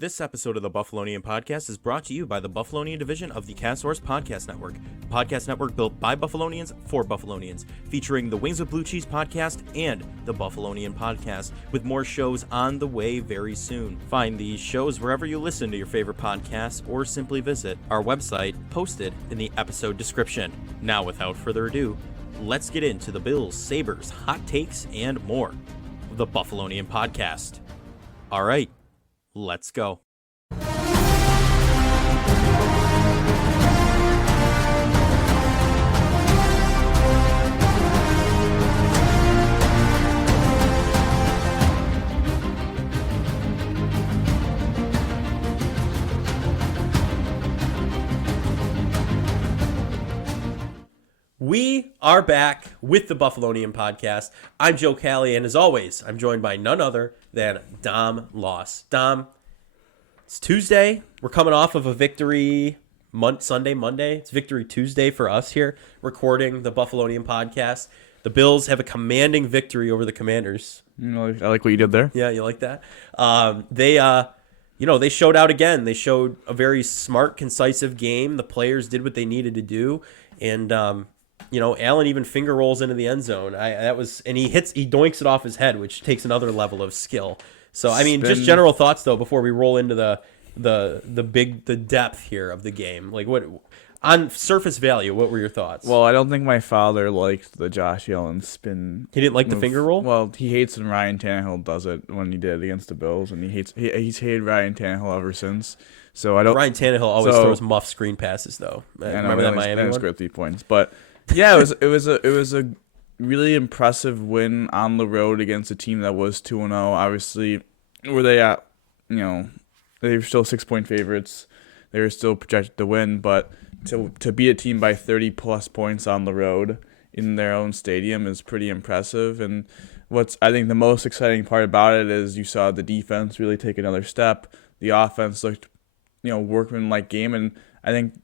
This episode of the Buffalonian Podcast is brought to you by the Buffalonian division of the Castsource Podcast Network. A podcast network built by Buffalonians for Buffalonians, featuring the Wings with Blue Cheese podcast and the Buffalonian Podcast, with more shows on the way very soon. Find these shows wherever you listen to your favorite podcasts, or simply visit our website posted in the episode description. Now, without further ado, let's get into the Bills, Sabres, hot takes, and more of the Buffalonian Podcast. All right. Let's go. We are back with the Buffalonian Podcast. I'm Joe Callie, and as always, I'm joined by none other than Dom Loss. Dom, it's Tuesday. We're coming off of a victory Monday. It's Victory Tuesday for us here, recording the Buffalonian Podcast. The Bills have a commanding victory over the Commanders. I like what you did there. Yeah, you like that? They showed out again. They showed a very smart, concisive game. The players did what they needed to do, and Allen even finger rolls into the end zone. He doinks it off his head, which takes another level of skill. So just general thoughts though before we roll into the depth here of the game. Like, what on surface value, what were your thoughts? Well, I don't think my father liked the Josh Allen spin. He didn't like the finger roll? Well, he hates when Ryan Tannehill does it when he did against the Bills, and he's hated Ryan Tannehill ever since. So Ryan Tannehill always throws muff screen passes though. Remember that Miami one? Scored 3 points, but yeah, it was a really impressive win on the road against a team that was 2-0. Obviously, were they at, they were still 6-point favorites. They were still projected to win, but to beat a team by 30-plus points on the road in their own stadium is pretty impressive. And what's, I think, the most exciting part about it is you saw the defense really take another step. The offense looked, workmanlike game, and I think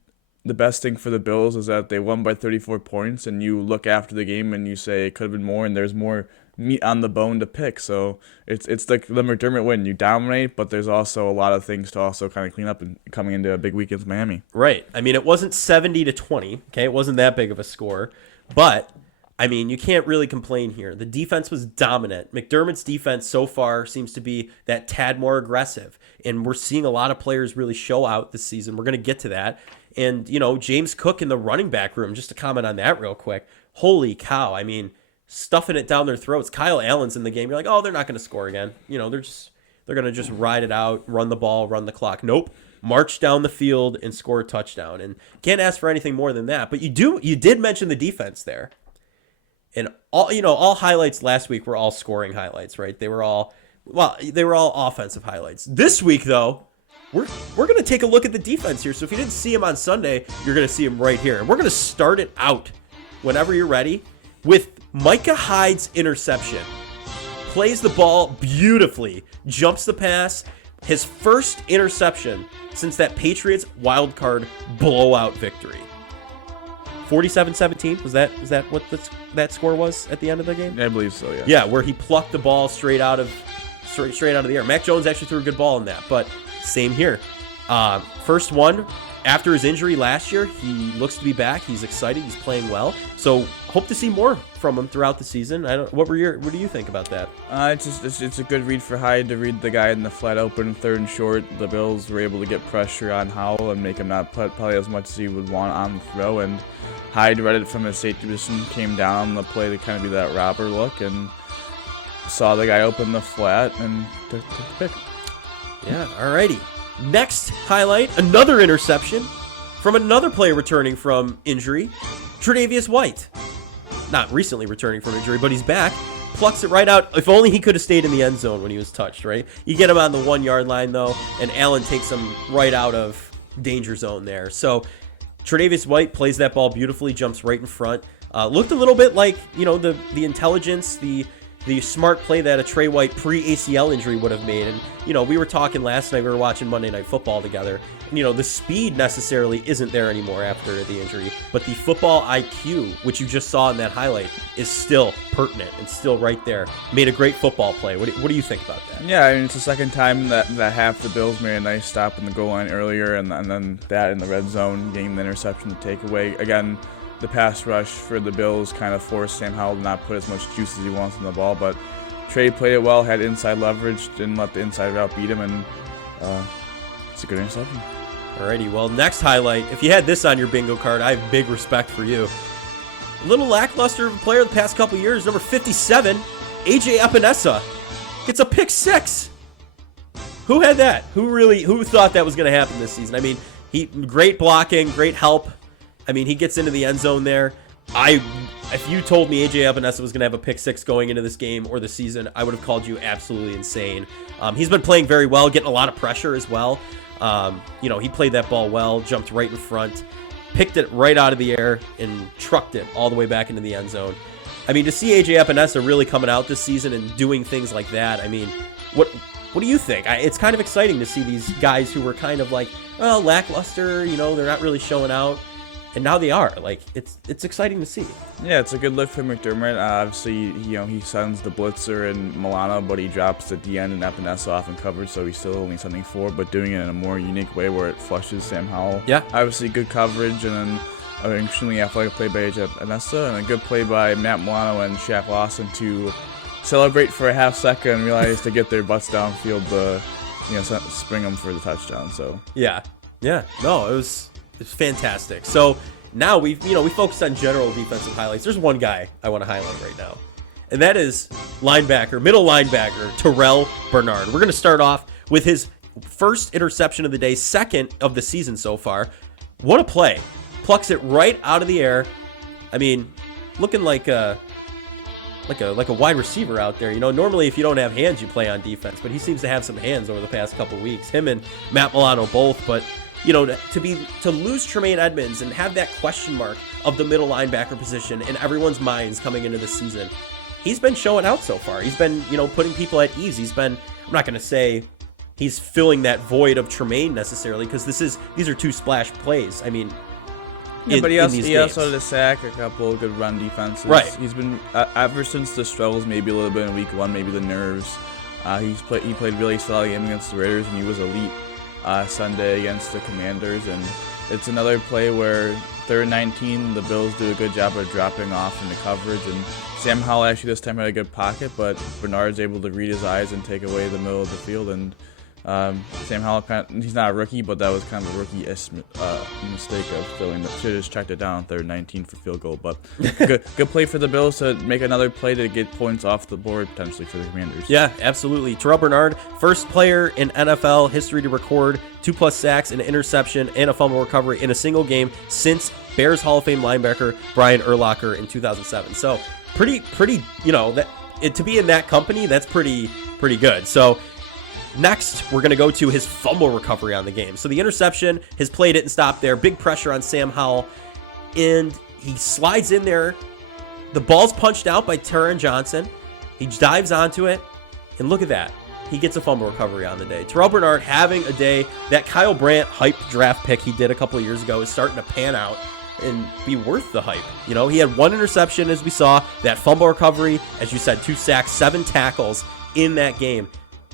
the best thing for the Bills is that they won by 34 points, and you look after the game and you say it could have been more, and there's more meat on the bone to pick. So it's like the McDermott win. You dominate, but there's also a lot of things to also kind of clean up and coming into a big week against Miami. Right. It wasn't 70-20. Okay, it wasn't that big of a score, but you can't really complain here. The defense was dominant. McDermott's defense so far seems to be that tad more aggressive, and we're seeing a lot of players really show out this season. We're going to get to that. And, James Cook in the running back room, just to comment on that real quick, holy cow. Stuffing it down their throats. Kyle Allen's in the game. You're like, oh, they're not going to score again. They're going to just ride it out, run the ball, run the clock. Nope. March down the field and score a touchdown. And can't ask for anything more than that. But you did mention the defense there. And all highlights last week were all scoring highlights, right? They were all offensive highlights. This week, though, we're going to take a look at the defense here. So if you didn't see him on Sunday, you're going to see him right here. And we're going to start it out whenever you're ready with Micah Hyde's interception. Plays the ball beautifully, jumps the pass, his first interception since that Patriots wildcard blowout victory. 47-17, is that what that score was at the end of the game? I believe so, yeah. Yeah, where he plucked the ball straight out of the air. Mac Jones actually threw a good ball in that, but same here. First one after his injury last year. He looks to be back. He's excited. He's playing well. So hope to see more from him throughout the season. What do you think about that? It's a good read for Hyde to read the guy in the flat open, third and short. The Bills were able to get pressure on Howell and make him not put probably as much as he would want on the throw. And Hyde read it from his safety position, came down the play to kind of be that robber look, and saw the guy open the flat and took the pick. Yeah, alrighty. Next highlight, another interception from another player returning from injury, Tre'Davious White. Not recently returning from injury, but he's back. Plucks it right out. If only he could have stayed in the end zone when he was touched, right? You get him on the 1-yard line, though, and Allen takes him right out of danger zone there. So Tre'Davious White plays that ball beautifully, jumps right in front. Looked a little bit like, the intelligence, the the smart play that a Trey White pre-ACL injury would have made. And, we were talking last night, we were watching Monday Night Football together, and, the speed necessarily isn't there anymore after the injury, but the football IQ, which you just saw in that highlight, is still pertinent and still right there. Made a great football play. What do you think about that? Yeah, I mean, it's the second time that half the Bills made a nice stop in the goal line earlier, and then that in the red zone, getting the interception to take away. Again, the pass rush for the Bills kind of forced Sam Howell to not put as much juice as he wants on the ball, but Trey played it well, had inside leverage, didn't let the inside route beat him, and it's a good interception. Alrighty, well, next highlight. If you had this on your bingo card, I have big respect for you. A little lackluster of a player the past couple years, number 57, AJ Epinesa gets a pick 6. Who had that? Who thought that was going to happen this season? I mean, great blocking, great help. I mean, he gets into the end zone there. If you told me AJ Epinesa was going to have a pick 6 going into this game or the season, I would have called you absolutely insane. He's been playing very well, getting a lot of pressure as well. He played that ball well, jumped right in front, picked it right out of the air, and trucked it all the way back into the end zone. I mean, to see AJ Epinesa really coming out this season and doing things like that, I mean, what do you think? It's kind of exciting to see these guys who were kind of like, lackluster, they're not really showing out. And now they are. Like, it's exciting to see. Yeah, it's a good look for McDermott. Obviously, he sends the blitzer and Milano, but he drops the DN and Epinesa off in coverage, so he's still only sending 4, but doing it in a more unique way where it flushes Sam Howell. Yeah. Obviously, good coverage, and then an extremely athletic play by AJ Epinesa, and a good play by Matt Milano and Shaq Lawson to celebrate for a half second and realize to get their butts downfield to, spring them for the touchdown. So yeah. No, it's fantastic. So now we focused on general defensive highlights. There's one guy I want to highlight right now, and that is middle linebacker Terrell Bernard. We're going to start off with his first interception of the day, second of the season so far. What a play! Plucks it right out of the air. I mean, looking like a wide receiver out there. Normally if you don't have hands, you play on defense, but he seems to have some hands over the past couple weeks. Him and Matt Milano both, but to lose Tremaine Edmonds and have that question mark of the middle linebacker position in everyone's minds coming into this season, he's been showing out so far. He's been, putting people at ease. I'm not going to say he's filling that void of Tremaine necessarily, because these are 2 splash plays. I mean, but he also had a sack, a couple of good run defenses. Right. He's been ever since the struggles, maybe a little bit in week 1, maybe the nerves. He played really solid game against the Raiders, and he was elite Sunday against the Commanders. And it's another play where 3rd and 19, the Bills do a good job of dropping off into coverage, and Sam Howell actually this time had a good pocket, but Bernard's able to read his eyes and take away the middle of the field. And Sam Howell, he's not a rookie, but that was kind of a rookie mistake of throwing. Should have just checked it down on 3rd and 19 for field goal. But good play for the Bills to make another play to get points off the board potentially for the Commanders. Yeah, absolutely. Terrell Bernard, first player in NFL history to record 2+ sacks, an interception, and a fumble recovery in a single game since Bears Hall of Fame linebacker Brian Urlacher in 2007. So pretty, to be in that company, that's pretty good. So next, we're going to go to his fumble recovery on the game. So the interception, his play didn't stop there. Big pressure on Sam Howell, and he slides in there. The ball's punched out by Taron Johnson. He dives onto it, and look at that. He gets a fumble recovery on the day. Terrell Bernard having a day. That Kyle Brandt hype draft pick he did a couple of years ago is starting to pan out and be worth the hype. He had 1 interception, as we saw, that fumble recovery, as you said, 2 sacks, 7 tackles in that game.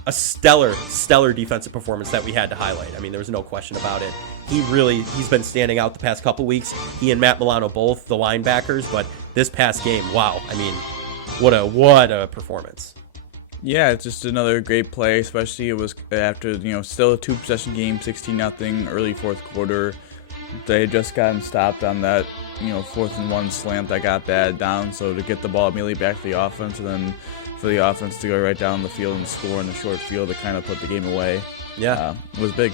A stellar defensive performance that we had to highlight. I mean, there was no question about it. He's been standing out the past couple weeks. He and Matt Milano both, the linebackers, but this past game, wow. I mean, what a performance. Yeah, it's just another great play, especially it was after, still a 2-possession game, 16-0, early 4th quarter. They had just gotten stopped on that, 4th and 1 slant that got batted down, so to get the ball immediately back to the offense, and then for the offense to go right down the field and score in the short field to kind of put the game away, was big.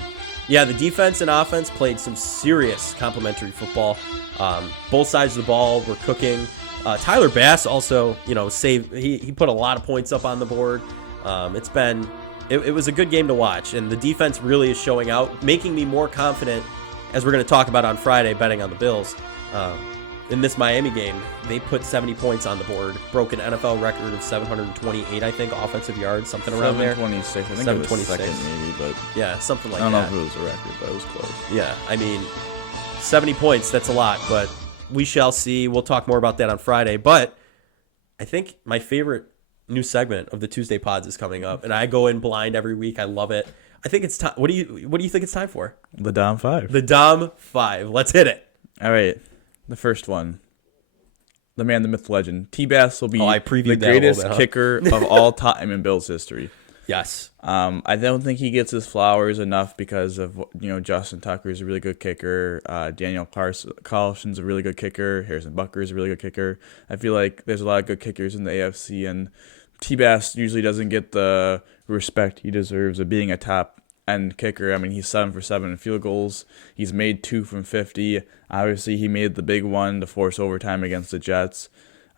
Yeah, the defense and offense played some serious complementary football. Both sides of the ball were cooking. Tyler Bass also, saved. He put a lot of points up on the board. It was a good game to watch, and the defense really is showing out, making me more confident, as we're going to talk about on Friday, betting on the Bills. in this Miami game, they put 70 points on the board, broke an NFL record of 728, I think, offensive yards, something around there. 726. I think it was second maybe, but yeah, something like that. I that. don't know if it was a record, but it was close. Yeah, I mean, 70 points, that's a lot, but we shall see. We'll talk more about that on Friday. But I think my favorite new segment of the Tuesday Pods is coming up, and I go in blind every week. I love it. I think it's time. What do you think it's time for? The Dom 5. The Dom 5. Let's hit it. All right. The first one. The man, the myth, legend. T-Bass will be I previewed the greatest that a little bit, kicker of all time in Bills history. Yes. I don't think he gets his flowers enough because of, Justin Tucker is a really good kicker. Daniel Carlson's a really good kicker. Harrison Butker is a really good kicker. I feel like there's a lot of good kickers in the AFC, and T-Bass usually doesn't get the respect he deserves of being a top-end kicker. I mean, he's 7 for 7 in field goals. He's made 2 from 50. Obviously, he made the big one to force overtime against the Jets.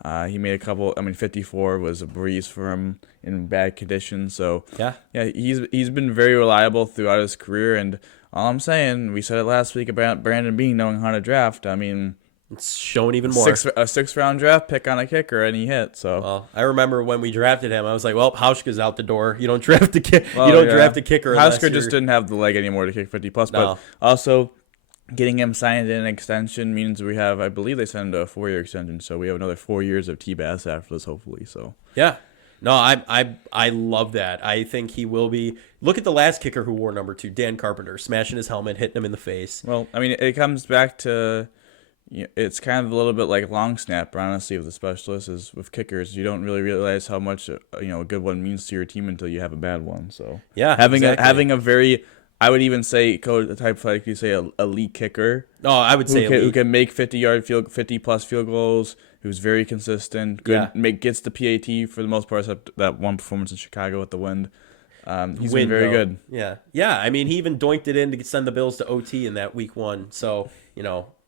He made a couple. 54 was a breeze for him in bad conditions. So yeah, he's been very reliable throughout his career. And all I'm saying, we said it last week about Brandon Beane knowing how to draft. I mean, it's showing even more. A sixth-round draft pick on a kicker, and he hit. So well, I remember when we drafted him, I was like, "Well, Hauschka's out the door. You don't draft a kicker. You don't draft a kicker." Hauschka just didn't have the leg anymore to kick 50 plus. No. But also, getting him signed in an extension means we have, I believe they signed a 4-year extension, so we have another 4 years of T-Bass after this, hopefully. So yeah, no, I love that. I think he will be. Look at the last kicker who wore number 2, Dan Carpenter, smashing his helmet, hitting him in the face. Well, I mean, it comes back to, it's kind of a little bit like long snapper, honestly, with the specialists. Is with kickers, you don't really realize how much a good one means to your team until you have a bad one. So yeah, having a very, I would even say, the type like you say, elite kicker. Oh, I would say who can make 50 plus field goals. Who's very consistent. Good. Yeah. Gets the PAT for the most part, except that one performance in Chicago with the wind. He's been very good. Yeah. I mean, he even doinked it in to send the Bills to OT in that week 1. So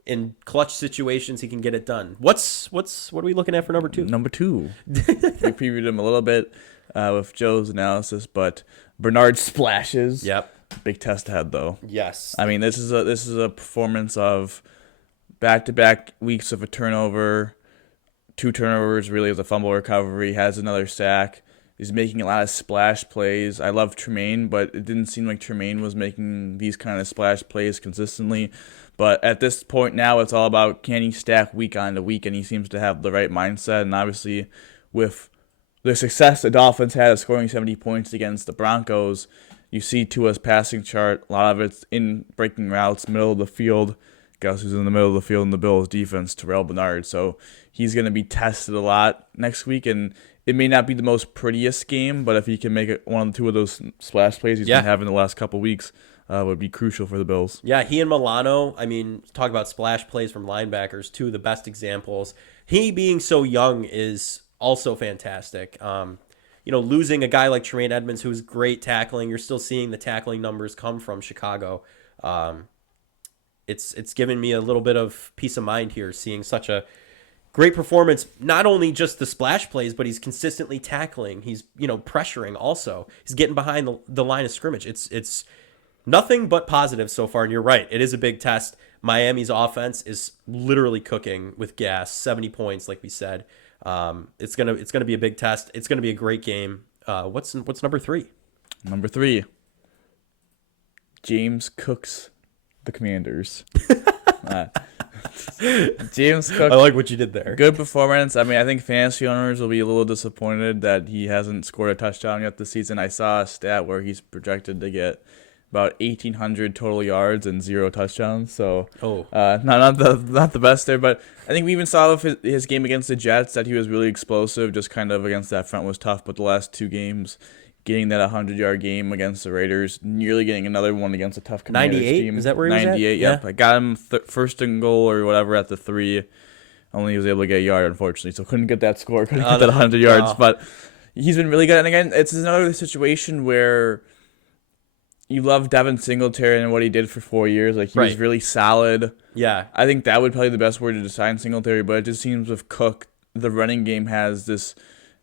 in clutch situations, he can get it done. What are we looking at for number 2? Number 2. We previewed him a little bit with Joe's analysis, but Bernard splashes. Yep. Big test ahead, though. Yes. I mean, this is a performance of back-to-back weeks of a turnover, 2 turnovers, really, with a fumble recovery, has another sack. He's making a lot of splash plays. I love Tremaine, but it didn't seem like Tremaine was making these kind of splash plays consistently. But at this point now, it's all about can he stack week on to week, and he seems to have the right mindset. And obviously, with the success the Dolphins had of scoring 70 points against the Broncos, you see Tua's passing chart. A lot of it's in breaking routes, middle of the field. Guess who's in the middle of the field in the Bills' defense? Terrell Bernard. So he's going to be tested a lot next week, and it may not be the most prettiest game, but if he can make it one or two of those splash plays he's been having the last couple weeks, would be crucial for the Bills. Yeah, he and Milano, I mean, talk about splash plays from linebackers, 2 of the best examples. He being so young is also fantastic. Losing a guy like Tremaine Edmonds, who's great tackling, you're still seeing the tackling numbers come from Chicago. It's given me a little bit of peace of mind here, seeing such a great performance. Not only just the splash plays, but he's consistently tackling. He's pressuring also. He's getting behind the line of scrimmage. It's nothing but positive so far. And you're right, it is a big test. Miami's offense is literally cooking with gas. 70 points, like we said. It's gonna be a big test. It's gonna be a great game. What's number 3? Number 3. James Cook's the Commanders. James Cook. I like what you did there. Good performance. I mean, I think fantasy owners will be a little disappointed that he hasn't scored a touchdown yet this season. I saw a stat where he's projected to get about 1,800 total yards and 0 touchdowns. So, not the best there. But I think we even saw with his game against the Jets that he was really explosive. Just kind of against that front was tough. But the last 2 games, getting that 100-yard game against the Raiders, nearly getting another one against a tough Commanders 98? team. Is that where he was at? 98, yep. Yeah. I got him first and goal or whatever at the 3. Only he was able to get a yard, unfortunately, so couldn't get that score, couldn't get that 100 yards. No. But he's been really good. And again, it's another situation where you love Devin Singletary and what he did for 4 years. Like, he was really solid. Yeah. I think that would probably be the best word to define Singletary, but it just seems with Cook, the running game has this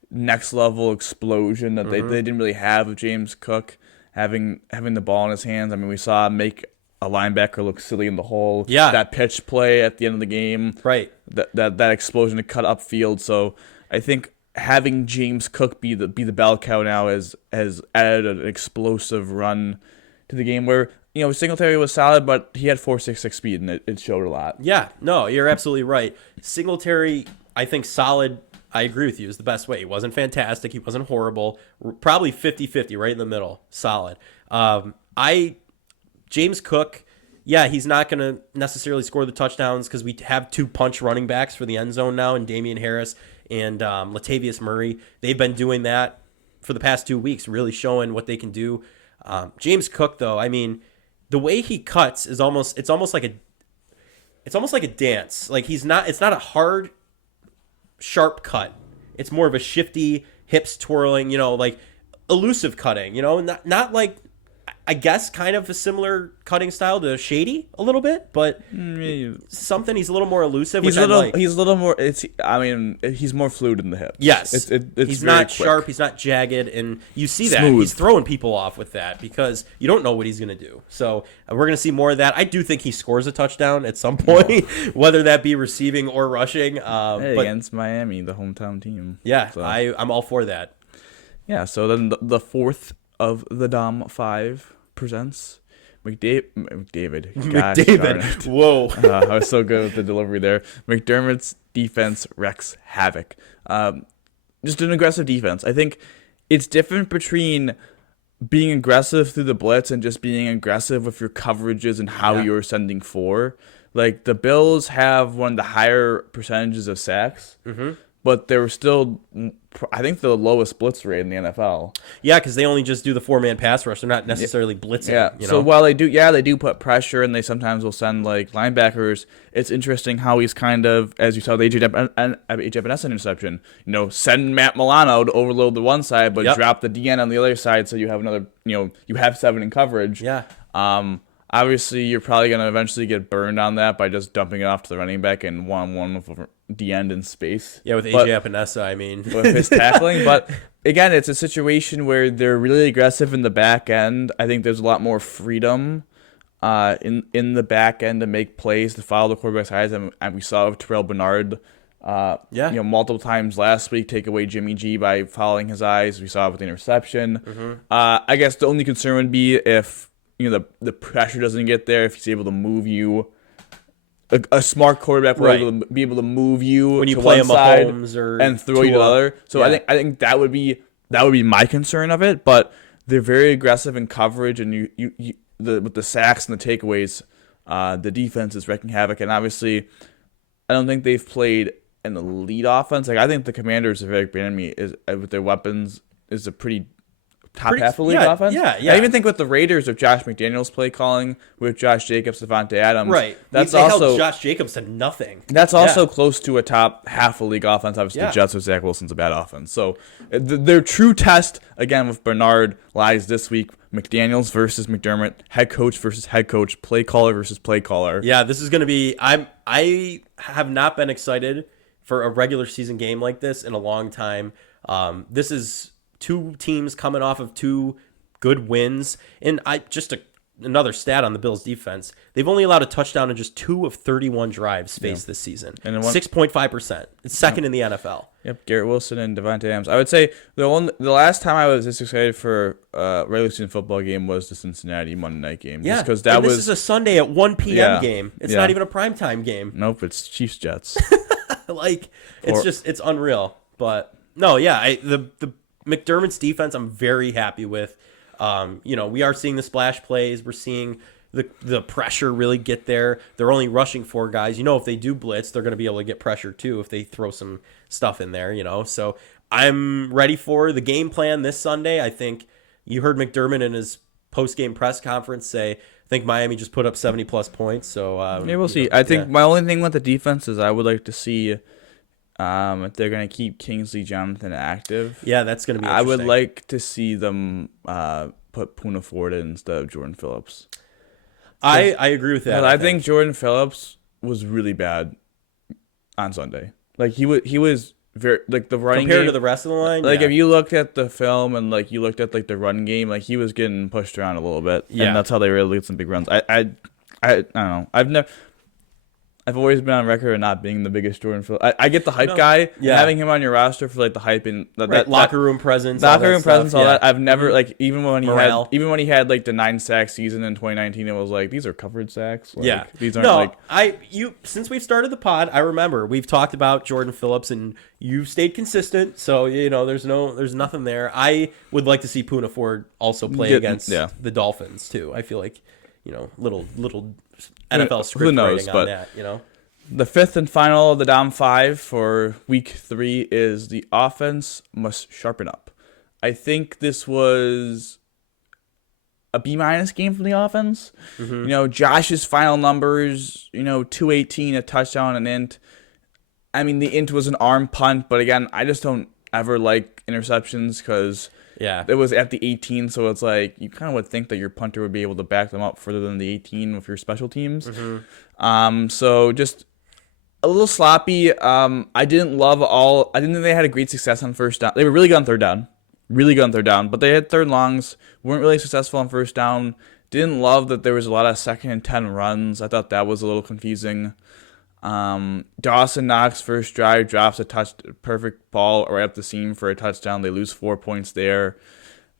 next level explosion that they didn't really have with James Cook having the ball in his hands. I mean, we saw him make a linebacker look silly in the hole. Yeah. That pitch play at the end of the game. Right. That explosion to cut upfield. So I think having James Cook be the bell cow now has added an explosive run to the game where, Singletary was solid, but he had 4.66 speed, and it showed a lot. Yeah, no, you're absolutely right. Singletary, I think solid, I agree with you, is the best way. He wasn't fantastic. He wasn't horrible. Probably 50-50, right in the middle. Solid. James Cook, yeah, he's not going to necessarily score the touchdowns because we have 2 punch running backs for the end zone now, and Damian Harris and Latavius Murray. They've been doing that for the past 2 weeks, really showing what they can do. James Cook, though, I mean, the way he cuts is almost like a dance. Like it's not a hard, sharp cut. It's more of a shifty, hips twirling, like elusive cutting, not like, I guess kind of a similar cutting style to Shady a little bit, but something he's a little more elusive. He's a little more. He's more fluid in the hips. Yes, it's he's not sharp. He's not jagged, and you see that Smooth. he's throwing people off with that because you don't know what he's going to do. So we're going to see more of that. I do think he scores a touchdown at some point, whether that be receiving or rushing. But against Miami, the hometown team. Yeah, so. I'm all for that. Yeah. So then the fourth of the Dom 5 presents McDavid. Gosh, McDavid. Whoa. I was so good with the delivery there. McDermott's defense wreaks havoc. Just an aggressive defense. I think it's different between being aggressive through the blitz and just being aggressive with your coverages and how you're sending for. Like, the Bills have one of the higher percentages of sacks. Mm-hmm. But they were still, I think, the lowest blitz rate in the NFL. Yeah, because they only just do the 4-man pass rush. They're not necessarily blitzing. Yeah. So while they do put pressure, and they sometimes will send like linebackers. It's interesting how he's kind of, as you saw, the AJ Epinesa interception. Send Matt Milano to overload the one side, but drop the DN on the other side, so you have another. You have 7 in coverage. Yeah. Obviously, you're probably going to eventually get burned on that by just dumping it off to the running back and one-on-one with the end in space. Yeah, with AJ Epinesa, I mean. With his tackling. But, again, it's a situation where they're really aggressive in the back end. I think there's a lot more freedom in the back end to make plays, to follow the quarterback's eyes. And we saw with Terrell Bernard multiple times last week take away Jimmy G by following his eyes. We saw it with the interception. Mm-hmm. I guess the only concern would be if the pressure doesn't get there, if he's able to move you. A smart quarterback will be able to move you when you to play one side and throw you to the other. So I think that would be my concern of it. But they're very aggressive in coverage, and with the sacks and the takeaways, the defense is wreaking havoc. And obviously, I don't think they've played an elite offense. Like, I think the Commanders of Eric Bieniemy is with their weapons is a pretty top half of the league offense. Yeah. I even think with the Raiders of Josh McDaniels play calling with Josh Jacobs, Devontae Adams. Right. That's they also held Josh Jacobs to nothing. That's also close to a top half of the league offense. Obviously, the Jets with Zach Wilson's a bad offense. So their true test, again, with Bernard lies this week. McDaniels versus McDermott, head coach versus head coach, play caller versus play caller. Yeah, this is going to be I have not been excited for a regular season game like this in a long time. This is 2 teams coming off of 2 good wins. And another stat on the Bills defense. They've only allowed a touchdown in just 2 of 31 drives faced this season. And 6.5%. It's second in the NFL. Yep, Garrett Wilson and Devontae Adams. I would say the last time I was this excited for a regular season football game was the Cincinnati Monday night game. Yeah, because this is a Sunday at 1 p.m. game. It's not even a primetime game. Nope, it's Chiefs Jets. It's unreal. But no, the McDermott's defense I'm very happy with. We are seeing the splash plays. We're seeing the pressure really get there. They're only rushing 4 guys. If they do blitz, they're going to be able to get pressure too if they throw some stuff in there, So I'm ready for the game plan this Sunday. I think you heard McDermott in his post-game press conference say, I think Miami just put up 70-plus points. So we'll see. I think my only thing with the defense is I would like to see if they're going to keep Kingsley Jonathan active. Yeah, that's going to be interesting. I would like to see them put Poona Ford in instead of Jordan Phillips. I agree with that. I think Jordan Phillips was really bad on Sunday. Like, he was very like the running compared game, to the rest of the line. like yeah. if you looked at the film and like you looked at like the run game, like he was getting pushed around a little bit, Yeah. and that's how they really get some big runs. I don't know. I've always been on record of not being the biggest Jordan Phillips. I get the hype guy, Yeah. and having him on your roster for like the hype and locker room presence, all locker that room stuff, presence, all yeah. that. I've never like even when Morale. he had like the 9-sack season in 2019, it was like these are covered sacks. Like, Yeah, these aren't since we've started the pod, I remember we've talked about Jordan Phillips, and you've stayed consistent. So there's nothing there. I would like to see Poona Ford also play against the Dolphins too. I feel like little NFL script writing on that. The fifth and final of the Dom 5 for week 3 is the offense must sharpen up. I think this was a B- game from the offense. Mm-hmm. Josh's final numbers, 218, a touchdown, an int. I mean, the int was an arm punt, but again, I just don't ever like interceptions because it was at the 18, so it's like you kind of would think that your punter would be able to back them up further than the 18 with your special teams. Mm-hmm. So just a little sloppy. I didn't think they had a great success on first down. They were really good on third down. But they had third longs. Weren't really successful on first down. Didn't love that there was a lot of 2nd and 10 runs. I thought that was a little confusing. Dawson Knox first drive drops a perfect ball right up the seam for a touchdown. They lose 4 points there.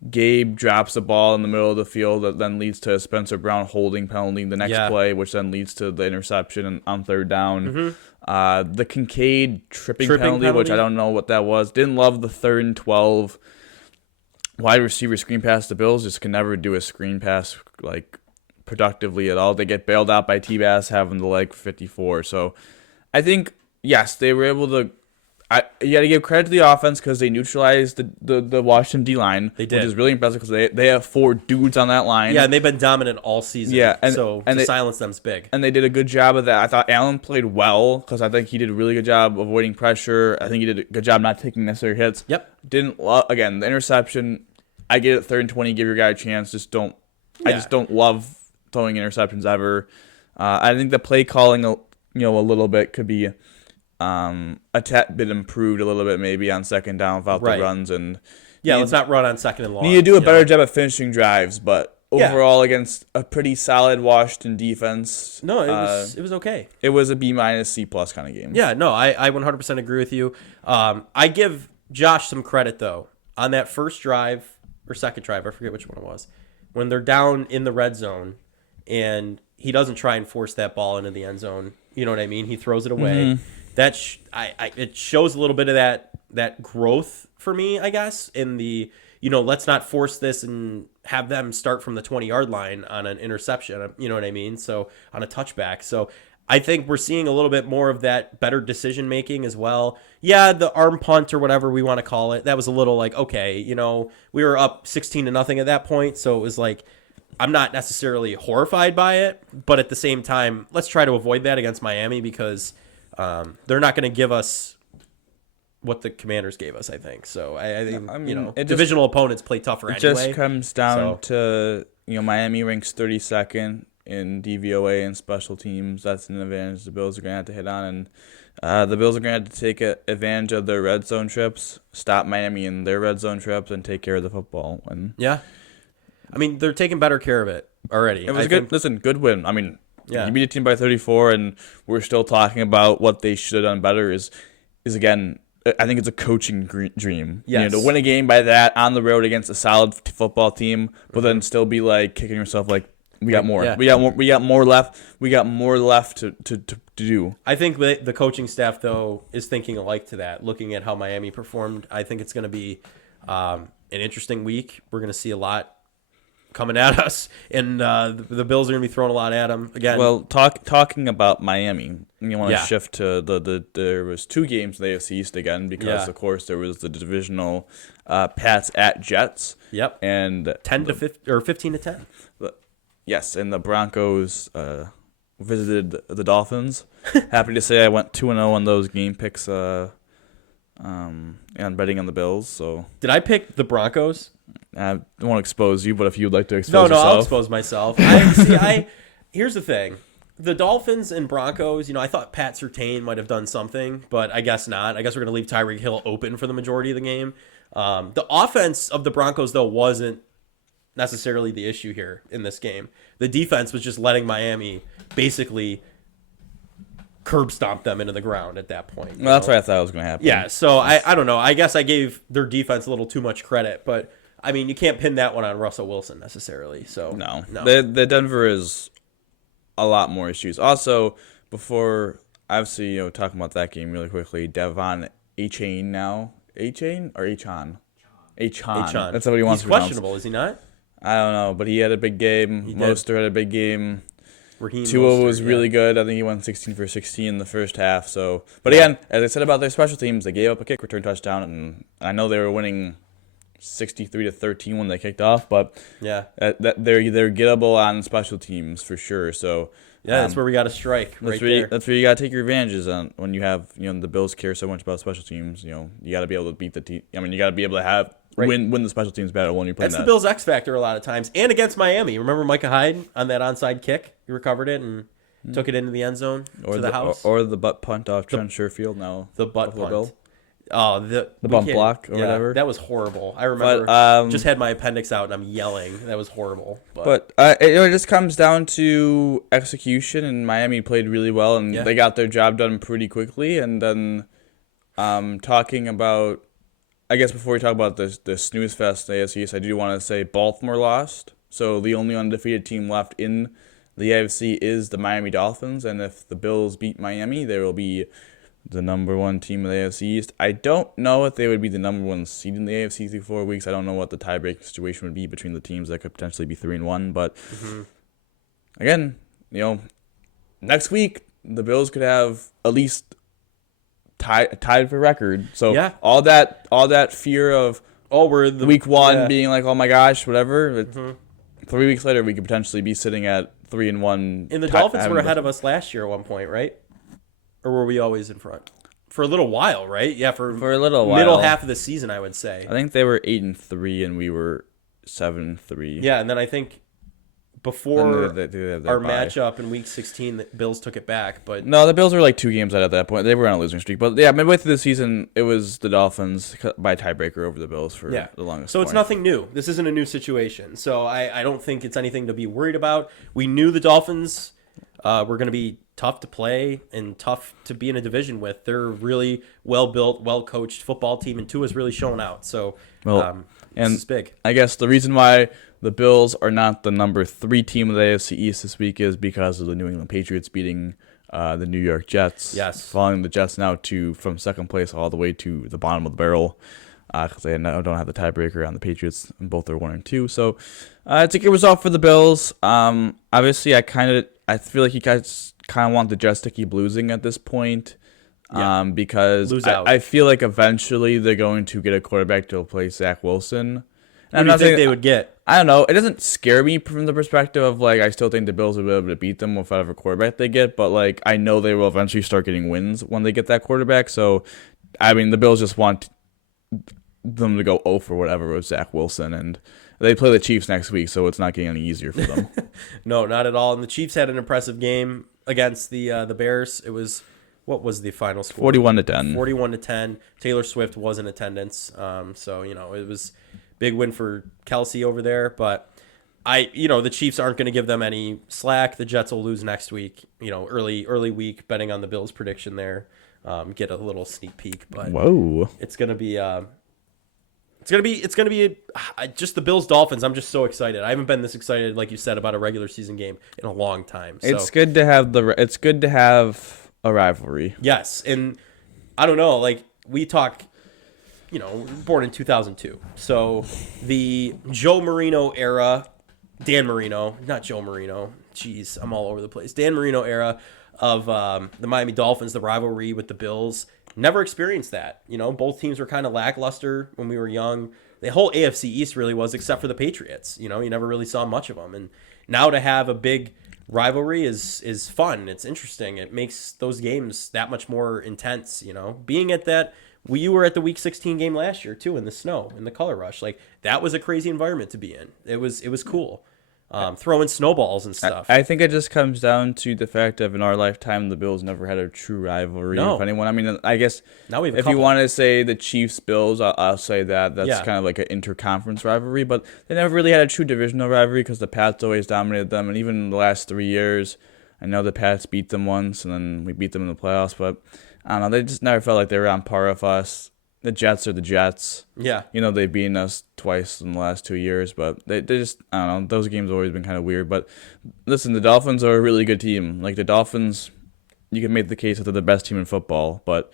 Gabe drops the ball in the middle of the field that then leads to a Spencer Brown holding penalty the next play, which then leads to the interception on third down. The Kincaid tripping penalty, which I don't know what that was. Didn't love the 3rd and 12 wide receiver screen pass. The Bills just can never do a screen pass like productively at all. They get bailed out by T-Bass having the leg 54. So I think, yes, they were able to. You got to give credit to the offense because they neutralized the Washington D-line, which is really impressive because they have 4 dudes on that line. Yeah, and they've been dominant all season. Yeah, so to silence them's big. And they did a good job of that. I thought Allen played well because I think he did a really good job avoiding pressure. I think he did a good job not taking necessary hits. Yep. Again, the interception, I get it 3rd and 20, give your guy a chance. I just don't love throwing interceptions ever. I think the play calling, a little bit could be a tad bit improved a little bit maybe on 2nd down without the runs and let's not run on 2nd and long. Need to do a better job at finishing drives, but overall against a pretty solid Washington defense. No, it was okay. It was a B- C+ kind of game. Yeah, no, I 100% agree with you. I give Josh some credit though on that first drive or second drive. I forget which one it was. When they're down in the red zone and he doesn't try and force that ball into the end zone. You know what I mean? He throws it away. Mm-hmm. It shows a little bit of that growth for me, I guess, in the, let's not force this and have them start from the 20-yard line on an interception. You know what I mean? So on a touchback. So I think we're seeing a little bit more of that better decision making as well. Yeah, the arm punt or whatever we want to call it, that was a little like, okay, we were up 16-0 at that point. So it was like, I'm not necessarily horrified by it, but at the same time, let's try to avoid that against Miami because they're not going to give us what the Commanders gave us, I think. So I think, divisional opponents play tougher anyway. It just comes down to, Miami ranks 32nd in DVOA and special teams. That's an advantage the Bills are going to have to hit on. And the Bills are going to have to take advantage of their red zone trips, stop Miami in their red zone trips, and take care of the football. And I mean, they're taking better care of it already. It was good win. I mean, you beat a team by 34, and we're still talking about what they should have done better is again, I think it's a coaching dream. Yes. To win a game by that on the road against a solid football team, but then still be like kicking yourself like, we got more. Yeah. We got more left. We got more left to do. I think the coaching staff, though, is thinking alike to that. Looking at how Miami performed, I think it's going to be an interesting week. We're going to see a lot coming at us, and the Bills are going to be throwing a lot at them again. Well, talking about Miami, you want to shift to there was 2 games in the AFC East again because of course there was the divisional Pats at Jets. Yep. And 15-10. Yes, and the Broncos visited the Dolphins. Happy to say I went 2-0 on those game picks and betting on the Bills. So did I pick the Broncos? I don't want to expose you, but if you'd like to expose yourself. No, I'll expose myself. Here's the thing. the Dolphins and Broncos, I thought Pat Surtain might have done something, but I guess not. I guess we're going to leave Tyreek Hill open for the majority of the game. The offense of the Broncos, though, wasn't necessarily the issue here in this game. The defense was just letting Miami basically curb stomp them into the ground at that point. Well, that's what I thought was going to happen. Yeah, so I don't know. I guess I gave their defense a little too much credit, but I mean, you can't pin that one on Russell Wilson necessarily. So No. The Denver is a lot more issues. Also, before, obviously, talking about that game really quickly, Devon Achane now. Achane or Achon? Achon. That's what he wants to pronounce. He's questionable, is he not? I don't know, but he had a big game. Mostert had a big game. Tua was really good. I think he went 16 for 16 in the first half. So, but again, as I said about their special teams, they gave up a kick return touchdown, and I know they were winning 63-13 when they kicked off, but yeah, they're gettable on special teams for sure. So yeah, that's where we got to strike. That's where you got to take your advantages on when you have the Bills care so much about special teams. You got to be able to beat the team. I mean, you got to be able to have win the special teams battle when you're playing. That's the Bills' X factor a lot of times, and against Miami. Remember Micah Hyde on that onside kick? He recovered it and took it into the end zone to the house, or the butt punt off Trent Sherfield. Now the butt punt. Bill. Oh, the bump block or whatever. That was horrible. I remember just had my appendix out and I'm yelling. That was horrible. But it just comes down to execution, and Miami played really well, and they got their job done pretty quickly. And then talking about, I guess before we talk about the snooze fest in the AFC East, I do want to say Baltimore lost. So the only undefeated team left in the AFC is the Miami Dolphins, and if the Bills beat Miami, they will be the number one team in the AFC East. I don't know if they would be the number one seed in the AFC through 4 weeks. I don't know what the tiebreak situation would be between the teams that could potentially be 3-1. But again, next week the Bills could have at least tied for record. So all that fear of we're the week one being like, oh my gosh, whatever. 3 weeks later, we could potentially be sitting at 3-1. And the Dolphins were ahead of us last year at one point, right? Or were we always in front? For a little while, right? Yeah, for a little while. Middle half of the season, I would say. I think they were 8-3 and we were 7-3. Yeah, and then I think before they our matchup in Week 16, the Bills took it back. But no, the Bills were like 2 games out at that point. They were on a losing streak. But yeah, midway through the season, it was the Dolphins by tiebreaker over the Bills for the longest So it's nothing new. This isn't a new situation. So I don't think it's anything to be worried about. We knew the Dolphins were going to be tough to play and tough to be in a division with. They're a really well-built, well-coached football team, and Tua's really shown out. So this is big. I guess the reason why the Bills are not the number 3 team of the AFC East this week is because of the New England Patriots beating the New York Jets. Yes. Following the Jets now from second place all the way to the bottom of the barrel because they now don't have the tiebreaker on the Patriots, and both are 1-2. So it's a good result for the Bills. Obviously, I feel like you guys kind of want the Jets to keep losing at this point because I feel like eventually they're going to get a quarterback to replace Zach Wilson. What do you think they would get? I don't know. It doesn't scare me from the perspective of, like, I still think the Bills will be able to beat them with whatever quarterback they get, but, like, I know they will eventually start getting wins when they get that quarterback. So, I mean, the Bills just want them to go 0 for whatever with Zach Wilson, and they play the Chiefs next week, so it's not getting any easier for them. No, not at all. And the Chiefs had an impressive game against the Bears. It was, what was the final score? 41-10. 41-10. Taylor Swift was in attendance, so it was big win for Kelsey over there. But the Chiefs aren't going to give them any slack. The Jets will lose next week. Early week, betting on the Bills prediction there. Get a little sneak peek, but it's going to be. It's gonna be just the Bills Dolphins. I'm just so excited. I haven't been this excited, like you said, about a regular season game in a long time. So. It's good to have a rivalry. Yes, and I don't know, like we talk, born in 2002, so the Joe Marino era, Dan Marino, not Joe Marino. Jeez, I'm all over the place. Dan Marino era of the Miami Dolphins, the rivalry with the Bills. Never experienced that. Both teams were kind of lackluster when we were young. The whole AFC East really was, except for the Patriots. You never really saw much of them. And now to have a big rivalry is fun. It's interesting. It makes those games that much more intense. Being at that, you were at the Week 16 game last year too in the snow, in the color rush. Like that was a crazy environment to be in. It was cool. throwing snowballs and stuff. I think it just comes down to the fact of in our lifetime the Bills never had a true rivalry with anyone. I mean, I guess now we have if you want to say the Chiefs Bills, I'll say that's kind of like an interconference rivalry, but they never really had a true divisional rivalry because the Pats always dominated them, and even the last 3 years, I know the Pats beat them once, and then we beat them in the playoffs, but I don't know, they just never felt like they were on par with us. The Jets are the Jets. Yeah. They've beaten us twice in the last 2 years, but they just, I don't know, those games have always been kind of weird. But listen, the Dolphins are a really good team. Like, the Dolphins, you can make the case that they're the best team in football, but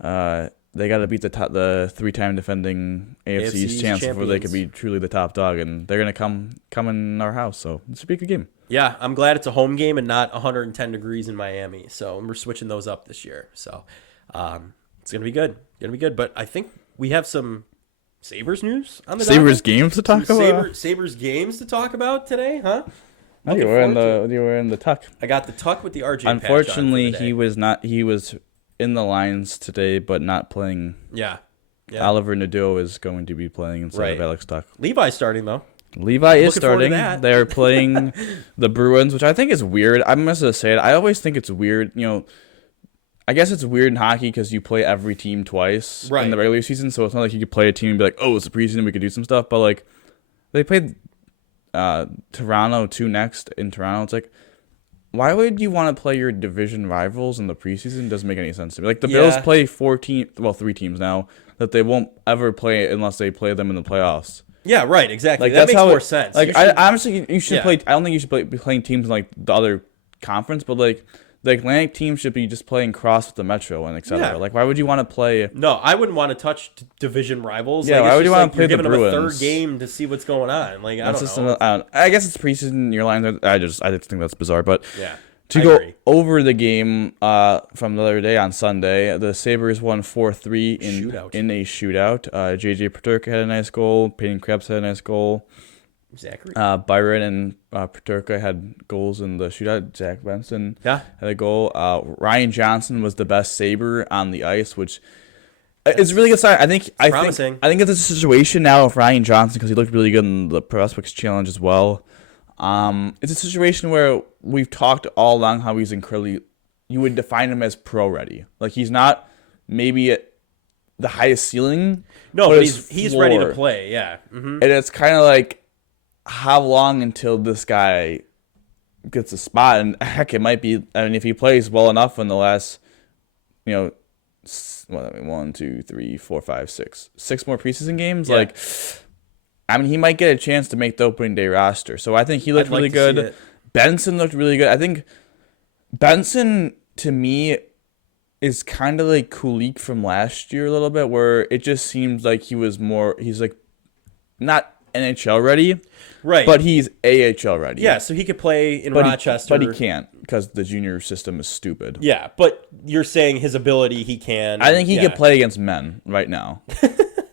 they got to beat the three-time defending AFC East champs before they could be truly the top dog, and they're going to come in our house, so it should be a good game. Yeah, I'm glad it's a home game and not 110 degrees in Miami, so we're switching those up this year. So it's going to be good. But I think we have some Sabres news on the Sabres docket. games to talk about? Sabres games to talk about today, huh? You were in the tuck. I got the tuck with the RJ Unfortunately, patch on he was in the lines today, but not playing. Yeah. Oliver Nadeau is going to be playing instead of Alex Tuck. Levi's starting, though. Levi is starting. They're playing the Bruins, which I think is weird. I'm going to say it. I always think it's weird. I guess it's weird in hockey because you play every team twice in the regular season, so it's not like you could play a team and be like, oh, it's the preseason, we could do some stuff. But, like, they played Toronto 2 next in Toronto. It's like, why would you want to play your division rivals in the preseason? It doesn't make any sense to me. Like, the Bills play 3 teams now that they won't ever play unless they play them in the playoffs. Yeah, right, exactly. Like, that makes more sense. Like, honestly, you should play. I don't think you should be playing teams in, like, the other conference, but, like, the Atlantic team should be just playing cross with the Metro and et cetera. Yeah. Like, why would you want to play? No, I wouldn't want to touch division rivals. Yeah, like, why would you want to play the Bruins? You're giving them a third game to see what's going on. Like, I don't know. I guess it's preseason. Your lines. I just think that's bizarre. But yeah, to go over the game from the other day on Sunday, the Sabres won 4-3 in a shootout. JJ Peterka had a nice goal. Peyton Krebs had a nice goal. Zachary. Byron and Peterka had goals in the shootout. Zach Benson had a goal. Ryan Johnson was the best Sabre on the ice, which is really good sign. I think it's a situation now of Ryan Johnson because he looked really good in the Prospects Challenge as well. It's a situation where we've talked all along how he's incredibly. You would define him as pro ready. Like, he's not maybe at the highest ceiling. No, but he's ready to play. Yeah, and it's kind of like, how long until this guy gets a spot? And heck, it might be. I mean, if he plays well enough in the last, 1, 2, 3, 4, 5, 6 more preseason games, like, I mean, he might get a chance to make the opening day roster. So I think he looked really good. Benson looked really good. I think Benson, to me, is kind of like Kulik from last year a little bit, where it just seems like he's like not NHL ready, right? But he's AHL ready. Yeah, so he could play in Rochester, but he can't because the junior system is stupid. Yeah, but you're saying his ability, he can. I think he could play against men right now.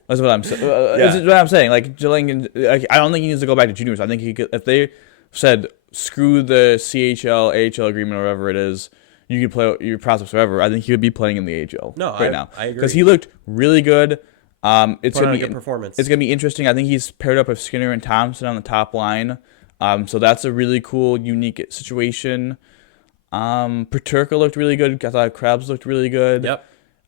That's what I'm saying. That's what I'm saying. Like, I don't think he needs to go back to juniors. I think he could. If they said screw the CHL, AHL agreement, or whatever it is, you could play your prospects forever. I think he would be playing in the AHL now. I agree, because he looked really good. It's gonna be a good performance. It's gonna be interesting. I think he's paired up with Skinner and Thompson on the top line. So that's a really cool, unique situation. Peterka looked really good. I thought Krebs looked really good. Yep.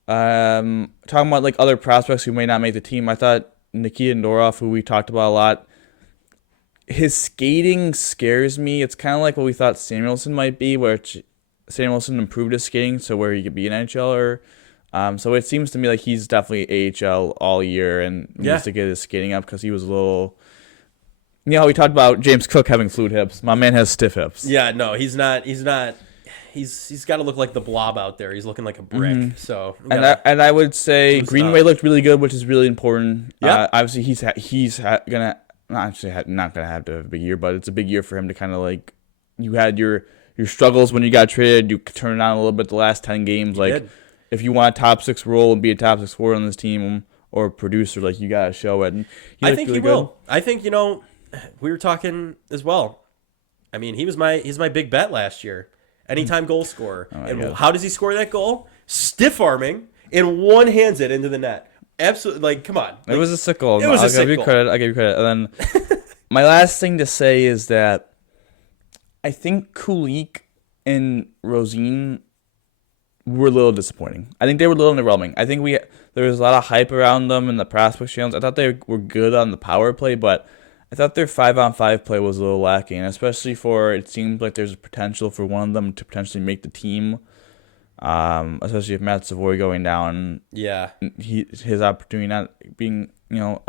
Talking about like other prospects who may not make the team, I thought Nikita Ndorov, who we talked about a lot, his skating scares me. It's kind of like what we thought Samuelson might be, where Samuelson improved his skating, so where he could be an NHLer. So it seems to me like he's definitely AHL all year and needs to get his skating up because he was a little. You know, we talked about James Cook having fluid hips. My man has stiff hips. Yeah, no, he's not. He's got to look like the blob out there. He's looking like a brick. Mm-hmm. So and I would say Greenway looked really good, which is really important. Yeah. Obviously he's gonna not gonna have to have a big year, but it's a big year for him to kind of like. You had your struggles when you got traded. You turned it on a little bit the last 10 games. If you want a top 6 role and be a top 6 forward on this team or a producer, like, you gotta show it. And I think he will. I think, we were talking as well. I mean, he's my big bet last year. Anytime goal scorer. Oh, and how does he score that goal? Stiff arming and one hands it into the net. Absolutely, come on. It was a sick goal. It was I'll give you credit. And then my last thing to say is that I think Kulik and Rosine were a little disappointing. I think they were a little underwhelming. I think there was a lot of hype around them in the prospect channels. I thought they were good on the power play, but I thought their 5-on-5 play was a little lacking, especially it seemed like there's a potential for one of them to potentially make the team, especially if Matt Savoy going down. Yeah. His opportunity not being, I don't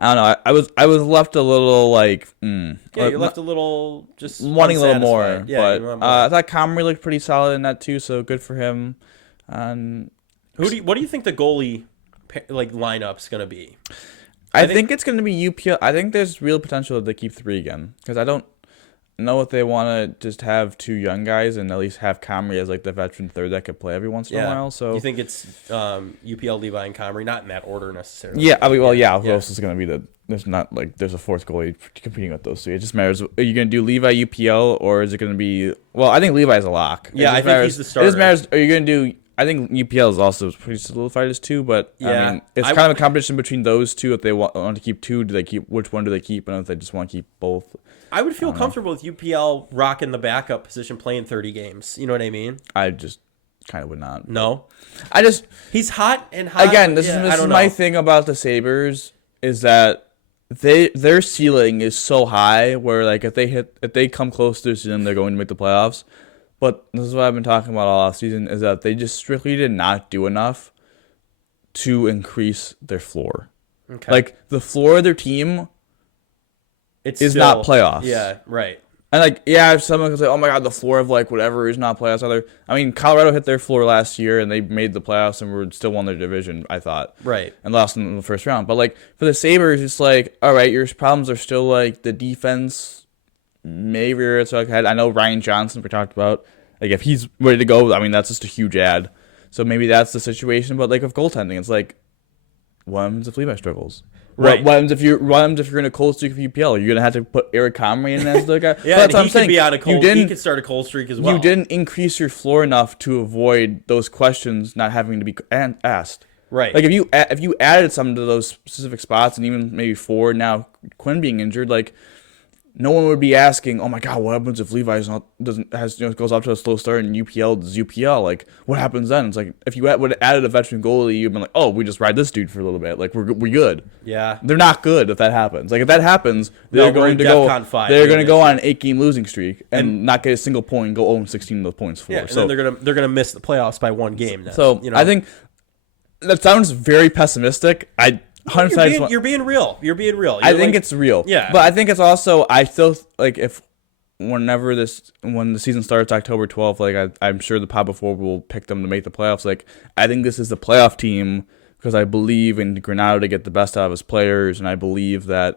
know. I was left a little like, you're left a little just wanting a little more. unsatisfied. Yeah, But I thought Comrie looked pretty solid in that too, so good for him. And what do you think the goalie lineup's gonna be? I think it's going to be UPL. I think there's real potential to keep 3 again, because I don't know if they want to just have 2 young guys and at least have Comrie as like the veteran third that could play every once in a while. So you think it's UPL, Levi, and Comrie, not in that order necessarily? Yeah, Who else is going to be there's not like there's a fourth goalie competing with those 3. It just matters. Are you going to do Levi UPL or is it going to be? Well, I think Levi's a lock. Yeah, I think he's the starter. It just matters. Are you going to do? I think UPL is also pretty solidified as 2, but I mean, it's kind of a competition between those 2. If they want to keep 2, do they keep which one do they keep? And if they just want to keep both, I would feel comfortable with UPL rocking the backup position, playing 30 games. You know what I mean? I just kind of would not. No, he's hot and hot. Again, this is my thing about the Sabres is that their ceiling is so high where like if they come close to the season, they're going to make the playoffs. But this is what I've been talking about all off season is that they just strictly did not do enough to increase their floor. Okay. Like the floor of their team is not playoffs. Yeah, right. And like, if someone can say, "Oh my God, the floor of like whatever is not playoffs." I mean, Colorado hit their floor last year and they made the playoffs and were still won their division. I thought, right, and lost in the first round. But like for the Sabres, it's like, all right, your problems are still like the defense. Maybe it's like I know Ryan Johnson we talked about. Like if he's ready to go, I mean that's just a huge ad. So maybe that's the situation. But like with goaltending, it's like, what happens if Levi struggles? Right. What happens if you're in a cold streak of UPL? You're gonna have to put Eric Comrie in as the guy. Yeah, that's what he could be on a cold. He could start a cold streak as well. You didn't increase your floor enough to avoid those questions not having to be asked. Right. Like if you added some to those specific spots and even maybe 4 now Quinn being injured, like. No one would be asking, "Oh my God, what happens if Levi goes off to a slow start and UPL does UPL? Like, what happens then?" It's like if you would have added a veteran goalie, you'd been like, "Oh, we just ride this dude for a little bit. Like, we're good." Yeah, they're not good if that happens. Like if that happens, they're going to go on an 8-game losing streak and not get a single point and go 0-16 in those points for. Yeah, so then they're gonna miss the playoffs by 1 game. Then. So I think that sounds very pessimistic. You're being real. I think it's real. Yeah. But I think it's also, I still, like, when the season starts October 12th, like, I'm sure the Papa 4 will pick them to make the playoffs. Like, I think this is the playoff team because I believe in Granato to get the best out of his players, and I believe in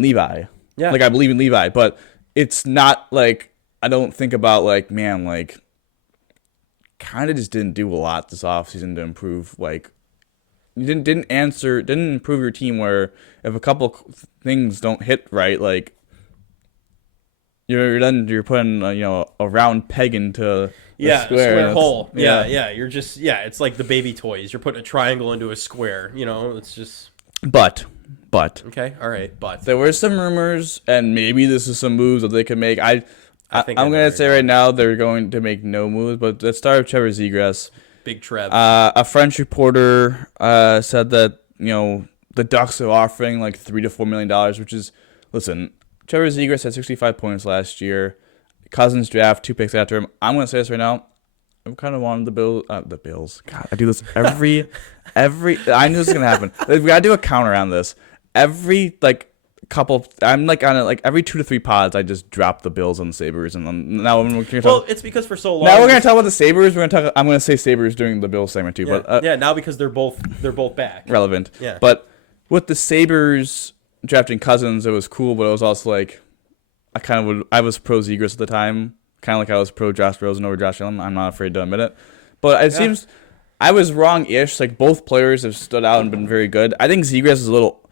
Levi. Yeah. Like, I believe in Levi. But it's not, like, I don't think about, like, man, like, kind of just didn't do a lot this offseason to improve, like, you didn't improve your team where if a couple things don't hit right, like you're putting a round peg into a square hole. Yeah. You're just it's like the baby toys. You're putting a triangle into a square. It's just. But. Okay. All right. But there were some rumors, and maybe this is some moves that they could make. I'm gonna say right now they're going to make no moves, but let's start with Trevor Zegras. Big Trev. A French reporter said that the Ducks are offering like $3 to $4 million, which is, listen, Trevor Zegras had 65 points last year. Cousins draft 2 picks after him. I'm gonna say this right now. I kind of wanted the Bills. God, I do this every. I knew this was gonna happen. We gotta do a counter on this. Every couple. I'm like on it like every 2 to 3 pods. I just drop the Bills on the Sabres, and now we're gonna talk. It's because for so long. Now we're gonna talk about the Sabres. I'm gonna say Sabres during the Bills segment too. Yeah, but now because they're both back. Relevant. Yeah. But with the Sabres drafting Cousins, it was cool, but it was also like I was pro Zegras at the time, kind of like I was pro Josh Rosen over Josh Allen. I'm not afraid to admit it, but it seems I was wrong-ish. Like both players have stood out and been very good. I think Zegras is a little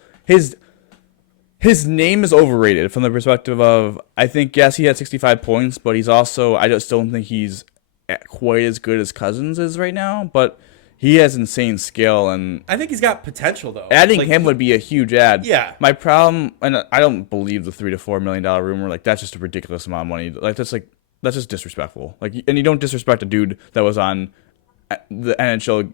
His name is overrated from the perspective of, I think, yes, he had 65 points, but he's also, I just don't think he's quite as good as Cousins is right now. But he has insane skill, and I think he's got potential though. adding him would be a huge add. Yeah. My problem, and I don't believe the $3 to $4 million rumor. Like that's just a ridiculous amount of money. That's just disrespectful. Like, and you don't disrespect a dude that was on the NHL,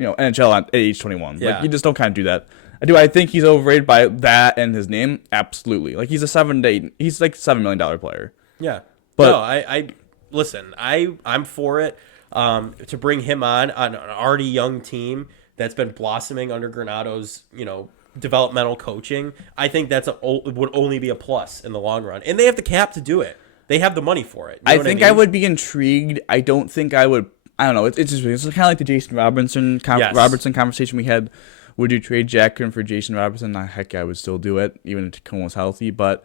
NHL at age 21. Yeah. Like you just don't kind of do that. Do I think he's overrated by that and his name? Absolutely. Like he's a he's like $7 million player. Yeah. But no, I listen. I'm for it. To bring him on an already young team that's been blossoming under Granato's, developmental coaching. I think would only be a plus in the long run, and they have the cap to do it. They have the money for it. I think I would be intrigued. I don't think I would. I don't know. It's kind of like the Jason Robertson conversation we had. Would you trade Jackson for Jason Robertson? Heck, I would still do it, even if Tacoma was healthy. But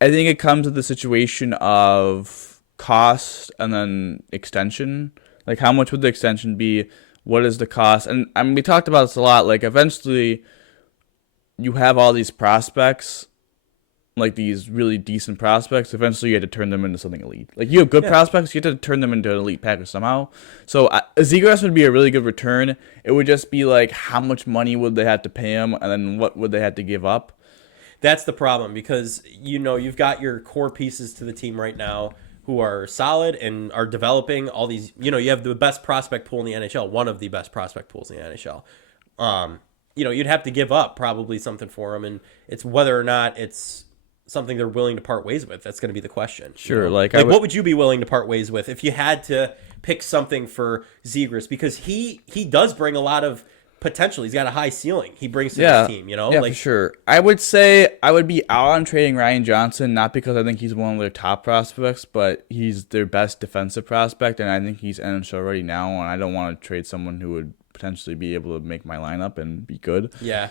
I think it comes to the situation of cost and then extension. Like, how much would the extension be? What is the cost? And I mean, we talked about this a lot. Like, eventually, you have all these prospects, like these really decent prospects. Eventually, you have to turn them into something elite. Like, you have good prospects, you have to turn them into an elite package somehow. So, Zegras would be a really good return. It would just be like, how much money would they have to pay him, and then what would they have to give up? That's the problem, because you've got your core pieces to the team right now who are solid and are developing all these. You have the best prospect pool in the NHL, one of the best prospect pools in the NHL. You'd have to give up probably something for them, and it's whether or not it's something they're willing to part ways with. That's going to be the question. Sure, what would you be willing to part ways with if you had to pick something for Zegras? Because he does bring a lot of potential. He's got a high ceiling he brings to this team, Yeah, for sure. I would say I would be out on trading Ryan Johnson, not because I think he's one of their top prospects, but he's their best defensive prospect, and I think he's NHL ready now, and I don't want to trade someone who would potentially be able to make my lineup and be good. Yeah.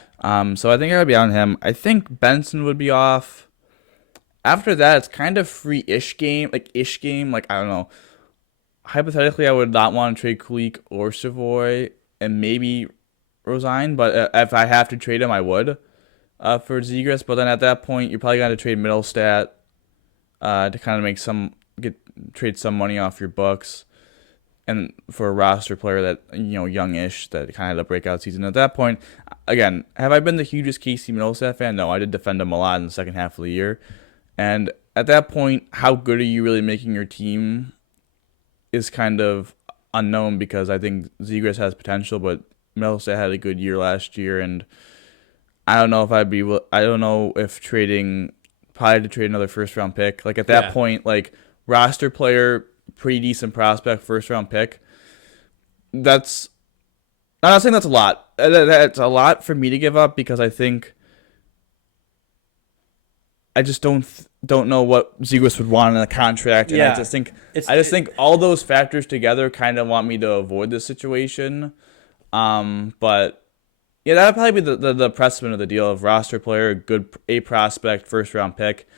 So I think I would be on him. I think Benson would be off. After that, it's kind of free-ish game. Like, I don't know. Hypothetically, I would not want to trade Kulik or Savoy, and maybe Rosine, but if I have to trade him, I would for Zegras. But then at that point, you're probably going to trade Middlestat to kind of trade some money off your books, and for a roster player that youngish that kind of had a breakout season. At that point, again, have I been the hugest Casey Middlestat fan? No, I did defend him a lot in the second half of the year, and at that point, how good are you really making your team is kind of unknown, because I think Zegras has potential, but Middlestat had a good year last year, and I don't know if probably to trade another first round pick. Like at that point, like roster player, pretty decent prospect, first round pick. I'm not saying that's a lot. That's a lot for me to give up, because I think I just don't know what Zegras would want in a contract, and I just think all those factors together kind of want me to avoid this situation. But yeah, that would probably be the precedent of the deal of roster player, a prospect, first round pick.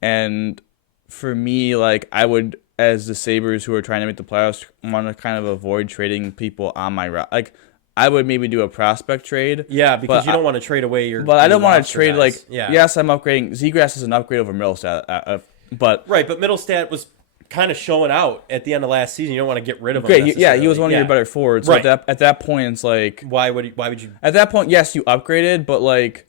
And for me, like I would, as the Sabres who are trying to make the playoffs, want to kind of avoid trading people on my route. Like I would maybe do a prospect trade. Yeah, because you don't want to trade away your. But I don't want to trade guys. Yes, I'm upgrading. Zegras is an upgrade over Middlestat, but Middlestat was kind of showing out at the end of last season. You don't want to get rid of him. Great, yeah, he was one of your better forwards. So at that point, it's like why would you? At that point, yes, you upgraded, but like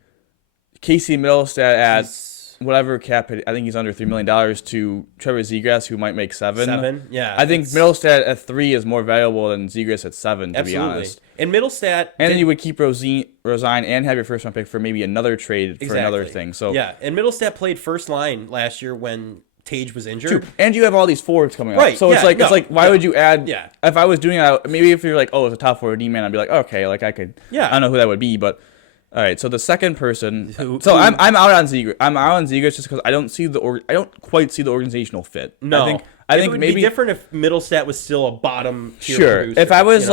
Casey Middlestat at whatever cap hit, I think he's under $3 million to Trevor Zegras, who might make $7. $7, yeah. I think Middlestat at 3 is more valuable than Zegras at 7, to be honest. And Middlestat, and then you would keep Rosine and have your first round pick for maybe another trade for another thing. So yeah, and Middlestat played first line last year when Tage was injured. True. And you have all these forwards coming up. So it's like why would you add? Yeah. If I was doing that, maybe if you're like, oh, it's a top forward D man, I'd be like, okay, like I could. Yeah. I don't know who that would be, but all right. So the second person. I'm out on Zegras. I'm out on Zegras just because I don't quite see the organizational fit. No. I think it would maybe be different if Middlestat was still a bottom tier producer, if I was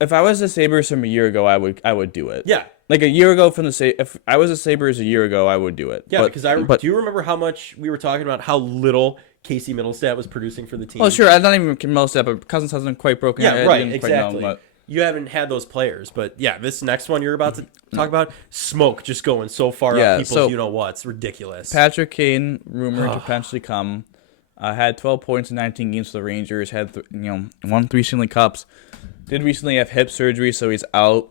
if I was the Sabres from a year ago, I would do it. Yeah. Like a year ago if I was the Sabres a year ago, I would do it. Yeah, because do you remember how much we were talking about how little Casey Middlestat was producing for the team? Oh, sure. I don't even Middlestat, but Cousins hasn't quite broken. Yeah, right. Exactly. You haven't had those players, but yeah, this next one you're about to talk about, smoke just going so far up people's it's ridiculous. Patrick Kane, rumored to potentially come, had 12 points in 19 games for the Rangers, had won 3 Stanley Cups. did recently have hip surgery, so he's out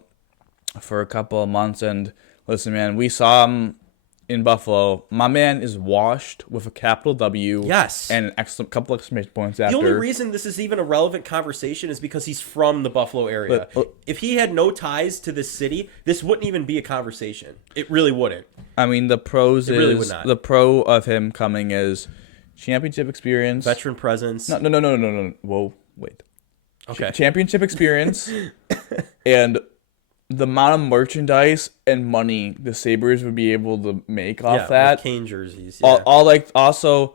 for a couple of months. And listen, man, we saw him in Buffalo. My man is washed with a capital W. Yes. And an couple exclamation points after. The only reason this is even a relevant conversation is because he's from the Buffalo area. If he had no ties to this city, this wouldn't even be a conversation. It really wouldn't. I mean, the pros It really is would not. the pro of him coming is championship experience, Veteran presence. No. Whoa, wait. Okay. Championship experience, and the amount of merchandise and money the Sabres would be able to make off that. With Kane jerseys. Yeah. All like also,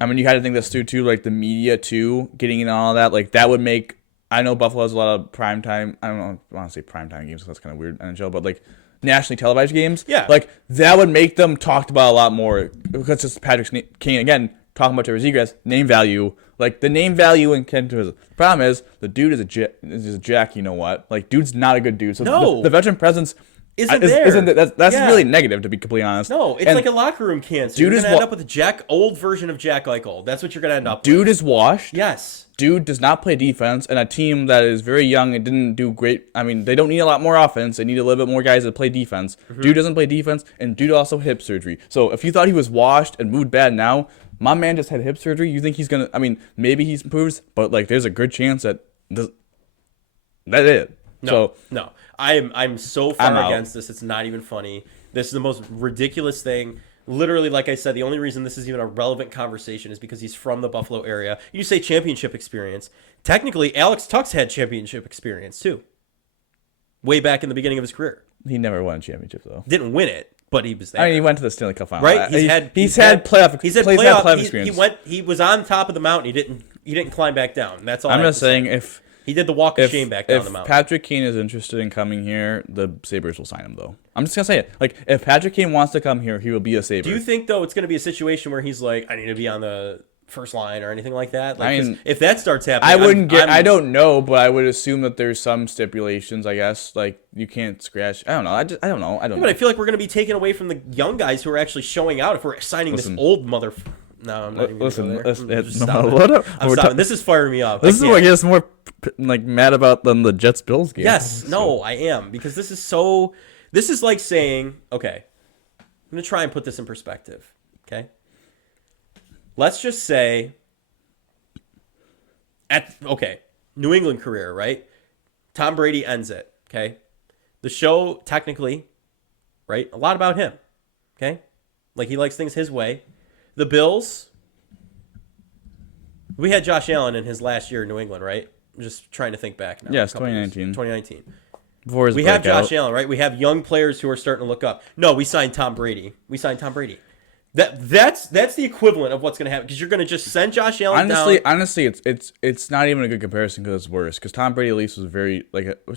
I mean, you had to think this too, like the media too, getting in on all that. Like that would make. I know Buffalo has a lot of primetime. I don't know. I want to say primetime games. That's kind of weird NHL, but like nationally televised games. Yeah. Like that would make them talked about a lot more because it's Patrick Kane again talking about Trevor Zegras name value. Like the name value in Kent. The problem is the dude is a jack. You know what? Like dude's not a good dude. So No. the veteran presence Isn't there. That's Yeah. really negative, to be completely honest. No, it's And like a locker room cancer. dude You're is going to end wa- up with a old version of Jack Eichel. That's what you're going to end up with. dude is washed. Yes. Dude does not play defense, and a team that is very young and didn't do great. I mean, they don't need a lot more offense. They need a little bit more guys that play defense. Dude doesn't play defense, and dude also had hip surgery. So if you thought he was washed and moved bad now, my man just had hip surgery. You think he's gonna? I mean, maybe he improves, but like, there's a good chance that that's it. No. I'm so far I'm out. against this. It's not even funny. This is the most ridiculous thing. Literally, like I said, the only reason this is even a relevant conversation is because he's from the Buffalo area. You say championship experience. Technically, Alex Tuch's had championship experience too. Way back in the beginning of his career. He never won a championship though. Didn't win it, but he was there. I mean, he went to the Stanley Cup final. Right? He's had playoff. He's had playoff playoff. experience. He was on top of the mountain. He didn't climb back down. That's all. I'm I have just to say. saying if He did the walk of shame back down the If mountain. Patrick Kane is interested in coming here, the Sabres will sign him, though. I'm just going to say it. Like, if Patrick Kane wants to come here, he will be a Sabre. Do you think, though, it's going to be a situation where he's like, I need to be on the first line or anything like that? Like, I mean, 'cause if that starts happening, I don't know, but I would assume that there's some stipulations, I guess. Like, you can't scratch. I don't know. I don't know. But I feel like we're going to be taken away from the young guys who are actually showing out if we're signing this old mother. No, I'm not even Listen, going to go there. I'm stopping. This is firing me up. This is what gets more like mad about than the Jets Bills game. Yes, no, I am, because this is like saying, okay, I'm going to try and put this in perspective, okay? Let's just say New England career, right? Tom Brady ends it, okay? The show technically, right? A lot about him, okay? Like he likes things his way. The Bills, we had Josh Allen in his last year in New England, right? I'm just trying to think back now. Yes, A couple years. 2019. 2019. Before his We have breakout. Josh Allen, right? We have young players who are starting to look up. No, we signed Tom Brady. That's the equivalent of what's going to happen, because you're going to just send Josh Allen down. Honestly, it's not even a good comparison because it's worse. Because Tom Brady at least was very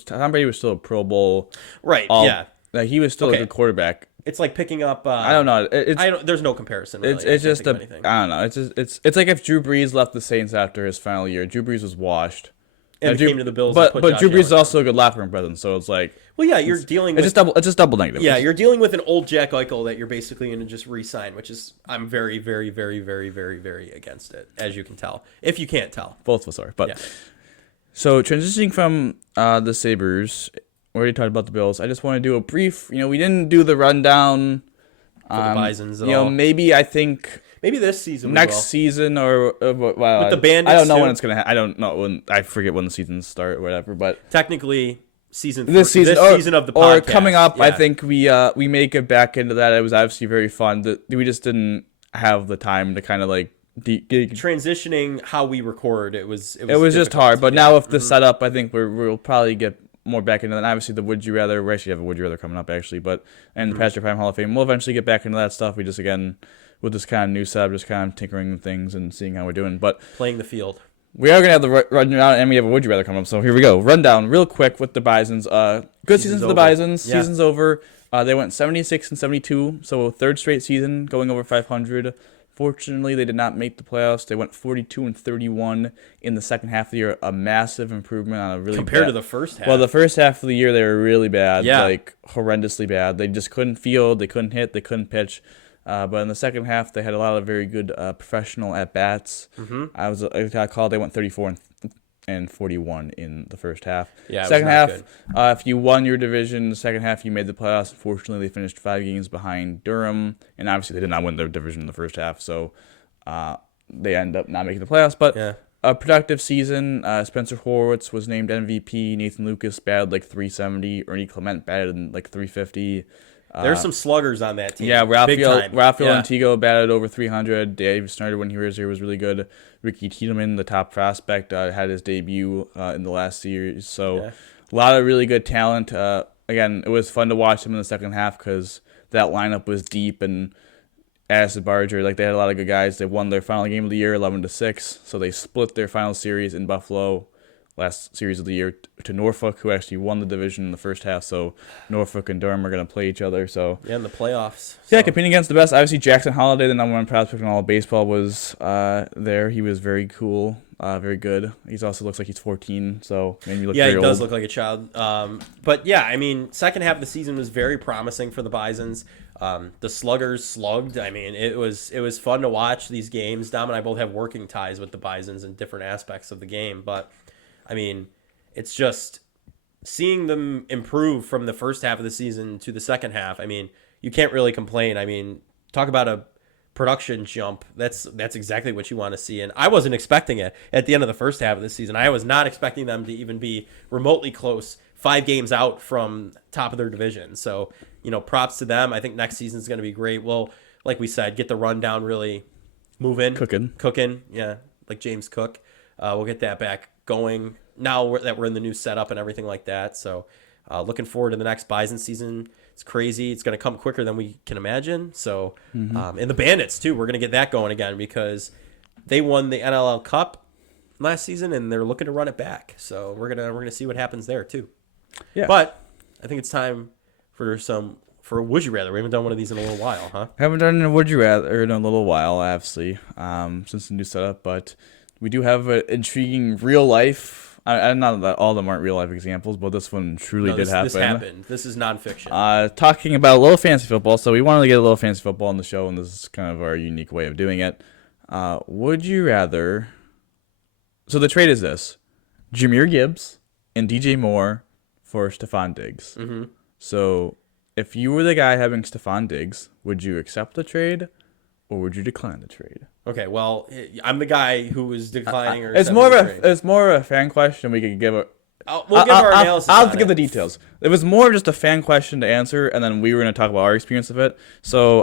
Tom Brady was still a Pro Bowl. Right. Yeah. Like he was still a good quarterback. It's like picking up. I don't know. There's no comparison. Really. It's just I don't know. It's like if Drew Brees left the Saints after his final year. Drew Brees was washed. And came to the Bills. But and put Josh Drew Brees is Allen also a good locker room presence. So it's like. Well, yeah, you're dealing with. It's just double negative. Yeah, you're dealing with an old Jack Eichel that you're basically going to just re-sign, which is I'm very, very, very, very, very, very against it, as you can tell. If you can't tell. Both of us are. But Yeah. So transitioning from the Sabres, we already talked about the Bills. I just want to do a brief. We didn't do the rundown. For the Bisons at all. Maybe I think Maybe this season. next season or well, With the Bandits, I don't know too? when it's gonna. I don't know when. I forget when the seasons start or whatever. But Technically, season this season of the podcast. or coming up, I yeah. think we may get back into that. It was obviously very fun. We just didn't have the time to kind of like. Transitioning how we record, it was just difficult. hard. But Yeah. now with the setup, I think we'll probably get more back into that. And obviously, the Would You Rather. We actually have a Would You Rather coming up, actually. And the Patrick Prime Hall of Fame. We'll eventually get back into that stuff. We just, again, with this kind of new setup, just kind of tinkering with things and seeing how we're doing. But Playing the field. we are going to have the rundown, and we have a Would You Rather coming up. So here we go. Rundown real quick with the Bisons. Good season for the Bisons. Yeah. Season's over. They went 76 and 72, so third straight season going over 500. Fortunately, they did not make the playoffs. They went 42 and 31 in the second half of the year. A massive improvement on a really Compared to the first half. Well, the first half of the year they were really bad, Yeah. like horrendously bad. They just couldn't field, they couldn't hit, they couldn't pitch. But in the second half, they had a lot of very good professional at bats. Mm-hmm. I got called. They went 34 and 41 in the first half. Yeah, it was second not half, good. If you won your division, the second half you made the playoffs. Unfortunately, they finished 5 games behind Durham, and obviously they did not win their division in the first half, so they end up not making the playoffs. But Yeah. a productive season. Spencer Horwitz was named MVP. Nathan Lucas batted like 370. Ernie Clement batted like 350. There's some sluggers on that team. Yeah, Big time. Rafael Yeah. Antigo batted over 300. Dave Snyder, when he was here, was really good. Ricky Tiedemann, the top prospect, had his debut in the last series. So Yeah. a lot of really good talent. Again, it was fun to watch him in the second half because that lineup was deep, and Addison Barger, like, they had a lot of good guys. They won their final game of the year 11-6. So they split their final series in Buffalo, last series of the year, to Norfolk, who actually won the division in the first half. So Norfolk and Durham are going to play each other. So Yeah, in the playoffs. yeah, So, competing against the best. Obviously, Jackson Holiday, the number one prospect in all of baseball, was there. He was very cool, very good. He also looks like he's 14, so made me look yeah, very he does old. look like a child. But yeah, I mean, second half of the season was very promising for the Bisons. The Sluggers slugged. I mean, it was fun to watch these games. Dom and I both have working ties with the Bisons in different aspects of the game, but I mean, it's just seeing them improve from the first half of the season to the second half. I mean, you can't really complain. I mean, talk about a production jump. That's exactly what you want to see. And I wasn't expecting it at the end of the first half of the season. I was not expecting them to even be remotely close, 5 games out from top of their division. So, props to them. I think next season is going to be great. We'll, like we said, get the rundown really moving. Cooking. Yeah, like James Cook. We'll get that back going now that we're in the new setup and everything like that. So looking forward to the next Bison season. It's crazy. It's going to come quicker than we can imagine. So and the Bandits too, we're going to get that going again because they won the NLL Cup last season and they're looking to run it back. So we're gonna see what happens there too. Yeah. But I think it's time for a Would You Rather. We haven't done one of these in a little while, huh? Haven't done a Would You Rather in a little while, obviously, since the new setup, but we do have an intriguing real life. Not that all of them aren't real life examples, but this one truly did happen. This happened. This is nonfiction. Talking about a little fantasy football, so we wanted to get a little fantasy football on the show, and this is kind of our unique way of doing it. Would you rather? So the trade is this: Jahmyr Gibbs and DJ Moore for Stephon Diggs. Mm-hmm. So if you were the guy having Stephon Diggs, would you accept the trade, or would you decline the trade? Okay, well, I'm the guy who was declining. It's more of a fan question. We could give a. We'll give our analysis. I'll have to give the details. It was more just a fan question to answer, and then we were going to talk about our experience of it. So,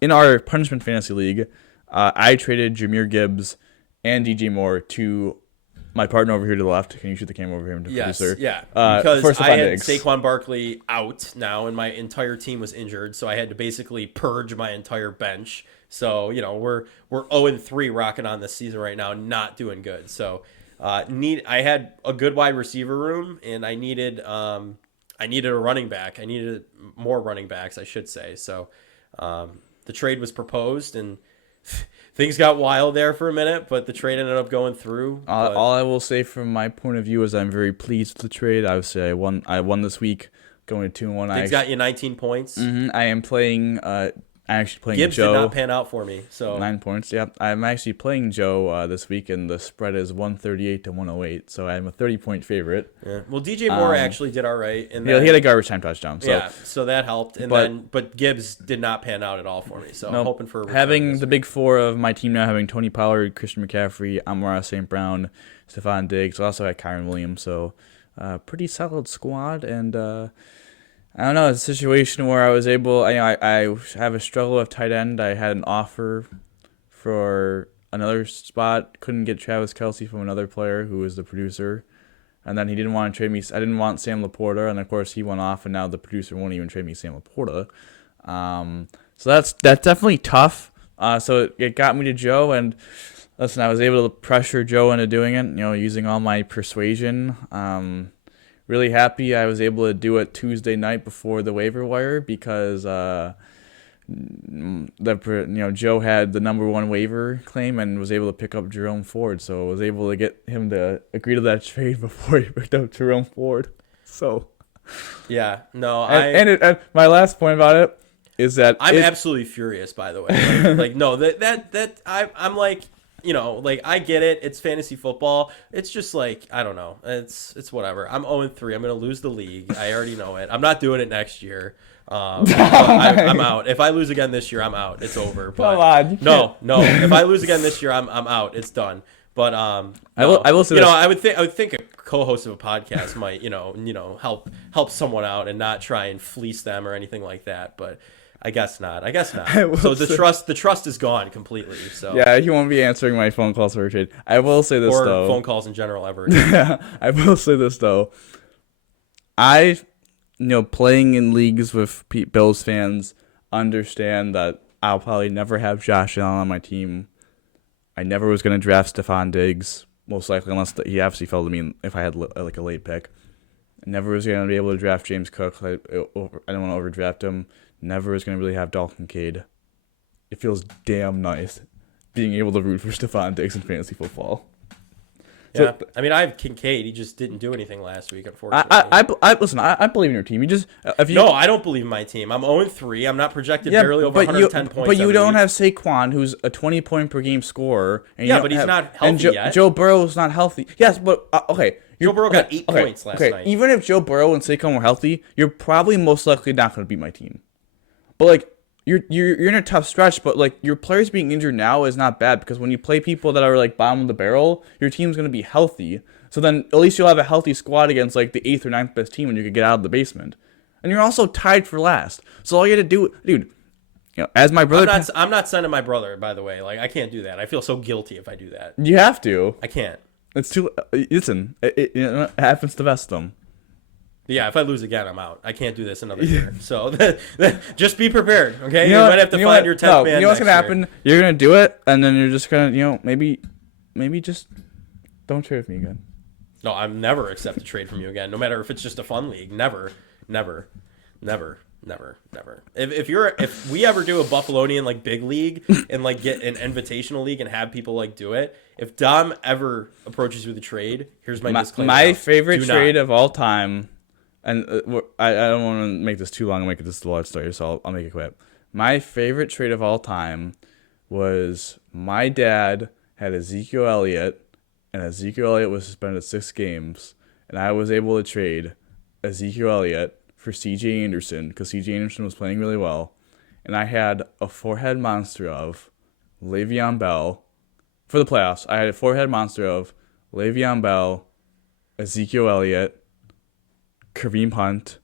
in our Punishment Fantasy League, I traded Jahmyr Gibbs and DJ Moore to my partner over here to the left. Can you shoot the camera over here, producer? Yeah. For Because I had Diggs. Saquon Barkley out now, and my entire team was injured, so I had to basically purge my entire bench. So we're 0-3 rocking on this season right now, not doing good. So I had a good wide receiver room, and I needed a running back. I needed more running backs, I should say. So the trade was proposed, and things got wild there for a minute, but the trade ended up going through. All I will say from my point of view is I'm very pleased with the trade. Obviously, I won this week, going to 2-1. Things got you 19 points. I am playing. I'm actually playing Gibbs Joe. did not pan out for me. So 9 points. Yeah, I'm actually playing Joe this week, and the spread is 138-108. So I'm a 30-point favorite. yeah. Well, DJ Moore actually did all right. And Yeah, he had a garbage time touchdown. So. Yeah, so that helped. And but Gibbs did not pan out at all for me. So I'm hoping for a return having this the big four of my team now, having Tony Pollard, Christian McCaffrey, Amon-Ra St. Brown, Stephon Diggs. I also had Kyron Williams. So pretty solid squad. And I don't know, it's a situation where I was able. I have a struggle with tight end. I had an offer for another spot. Couldn't get Travis Kelce from another player who was the producer. And then he didn't want to trade me. I didn't want Sam Laporta, and of course he went off, and now the producer won't even trade me Sam Laporta. So that's definitely tough. So it got me to Joe, and listen, I was able to pressure Joe into doing it, using all my persuasion. Really happy I was able to do it Tuesday night before the waiver wire because Joe had the number one waiver claim and was able to pick up Jerome Ford, so I was able to get him to agree to that trade before he picked up Jerome Ford. So yeah, no, and my last point about it is that I'm absolutely furious. By the way, no, I'm like like I get it. It's fantasy football. It's just like I don't know. It's whatever. I'm 0-3. I'm gonna lose the league. I already know it. I'm not doing it next year. I'm out. If I lose again this year, I'm out. It's over. But Come on. no. If I lose again this year, I'm out. It's done. But no. I will say this. I would think a co-host of a podcast might help someone out and not try and fleece them or anything like that. But I guess not. So the trust is gone completely. So yeah, he won't be answering my phone calls for a trade. I will say this or though. phone calls in general ever again. Yeah, I will say this though. Playing in leagues with Bills fans, understand that I'll probably never have Josh Allen on my team. I never was going to draft Stephon Diggs, most likely, unless he obviously fell to me if I had like a late pick. I never was going to be able to draft James Cook. I don't want to overdraft him. Never was going to really have Dalton Cade. It feels damn nice being able to root for Stephon Diggs in fantasy football. Yeah, I mean, I have Kincaid. He just didn't do anything last week, unfortunately. I believe in your team. No, I don't believe in my team. I'm 0-3. I'm not projected barely over 110 points. But you don't week. have Saquon, who's a 20-point-per-game scorer. And but he's not healthy yet. Joe Burrow's not healthy. Yes, but okay. Joe Burrow got 8 points last night. Even if Joe Burrow and Saquon were healthy, you're probably most likely not going to beat my team. But like, you're in a tough stretch, but like your players being injured now is not bad because when you play people that are like bottom of the barrel, your team's going to be healthy. So then at least you'll have a healthy squad against like the 8th or 9th best team when you can get out of the basement. And you're also tied for last. So all you had to do, dude, as my brother, I'm not sending my brother, by the way. Like I can't do that. I feel so guilty if I do that. You have to. I can't. It's too. Listen, it happens to best of them. Yeah, if I lose again, I'm out. I can't do this another year. So just be prepared, okay? You might have to find your 10th man. You know what's going to happen? You're going to do it, and then you're just going to, maybe just don't trade with me again. No, I'm never accept a trade from you again, no matter if it's just a fun league. Never. If we ever do a Buffalonian like big league and like get an invitational league and have people like do it, if Dom ever approaches you with a trade, here's my disclaimer. My favorite trade of all time. And I don't want to make this too long and make this a large story, so I'll make it quick. My favorite trade of all time was my dad had Ezekiel Elliott, and Ezekiel Elliott was suspended 6 games, and I was able to trade Ezekiel Elliott for C.J. Anderson because C.J. Anderson was playing really well, and I had a four-head monster of Le'Veon Bell for the playoffs. I had a four-head monster of Le'Veon Bell, Ezekiel Elliott, Kareem Hunt,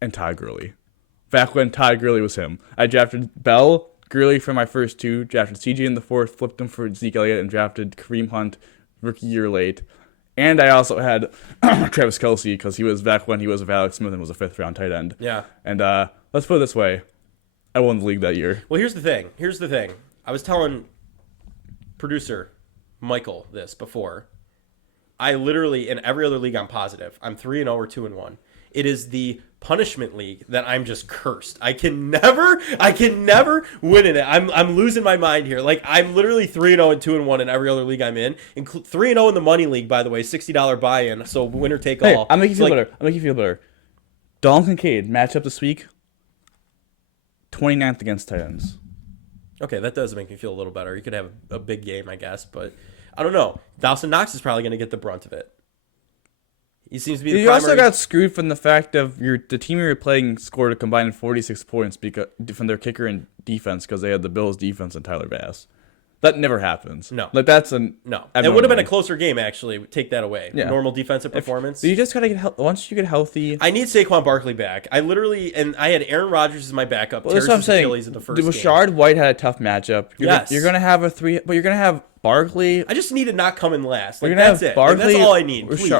and Todd Gurley. Back when Todd Gurley was him. I drafted Bell, Gurley for my first 2, drafted CJ in the 4th, flipped him for Zeke Elliott, and drafted Kareem Hunt rookie year late. And I also had Travis Kelce because he was back when he was with Alex Smith and was a 5th round tight end. Yeah. And let's put it this way. I won the league that year. Well, here's the thing. I was telling producer Michael this before. I literally, in every other league, I'm positive. I'm 3-0 or 2-1. It is the punishment league that I'm just cursed. I can never win in it. I'm losing my mind here. Like I'm literally 3-0 and 2-1 in every other league I'm in. 3-0 in the money league, by the way, $60 buy-in. So winner take all. I'll make you feel better. Dalton Kincaid matchup this week. 29th against tight ends. Okay, that does make me feel a little better. You could have a big game, I guess, but I don't know. Dawson Knox is probably going to get the brunt of it. He seems to be the primary. You also got screwed from the fact of the team you were playing scored a combined 46 points from their kicker and defense because they had the Bills defense and Tyler Bass. That never happens. No. Like that's no. It would have been a closer game actually. Take that away. Yeah. Normal defensive performance. You just gotta get once you get healthy. I need Saquon Barkley back. I had Aaron Rodgers as my backup. Well, that's what I'm saying. Achilles in the first Rashard game. White had a tough matchup. You're gonna have but you're gonna have Barkley. I just need to not come in last. Like that's it. Barkley, that's all I need. Please,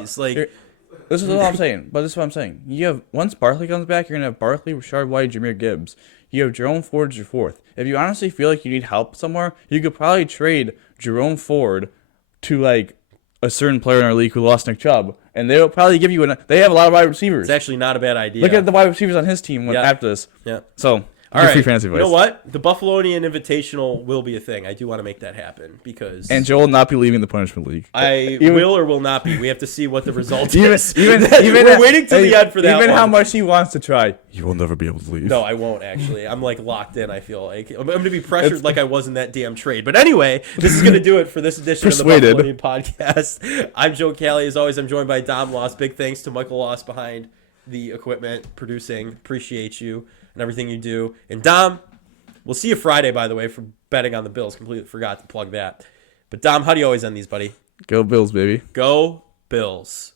this is what I'm saying. But this is what I'm saying. You have once Barkley comes back, you're gonna have Barkley, Rashard White, Jahmyr Gibbs. You have Jerome Ford as your 4th. If you honestly feel like you need help somewhere, you could probably trade Jerome Ford to like a certain player in our league who lost Nick Chubb, and they'll probably give you they have a lot of wide receivers. It's actually not a bad idea. Look at the wide receivers on his team after this. Yeah. So All Your right. free fantasy You know advice. what? The Buffalonian Invitational will be a thing. I do want to make that happen because And Joel will not be leaving the punishment league. I Even- will or will not be. We have to see what the result Even, is. even, We're waiting till the end for that Even one. how much he wants to try, you will never be able to leave. No, I won't actually. I'm like locked in. I feel like I'm going to be pressured like I was in that damn trade. But anyway, this is going to do it for this edition Persuaded. of the Buffalonian Podcast. I'm Joe Callie. As always, I'm joined by Dom Loss. Big thanks to Michael Loss behind the equipment, producing. Appreciate you and everything you do. And Dom, we'll see you Friday, by the way, for betting on the Bills. Completely forgot to plug that. But Dom, how do you always end these, buddy? Go Bills, baby. Go Bills.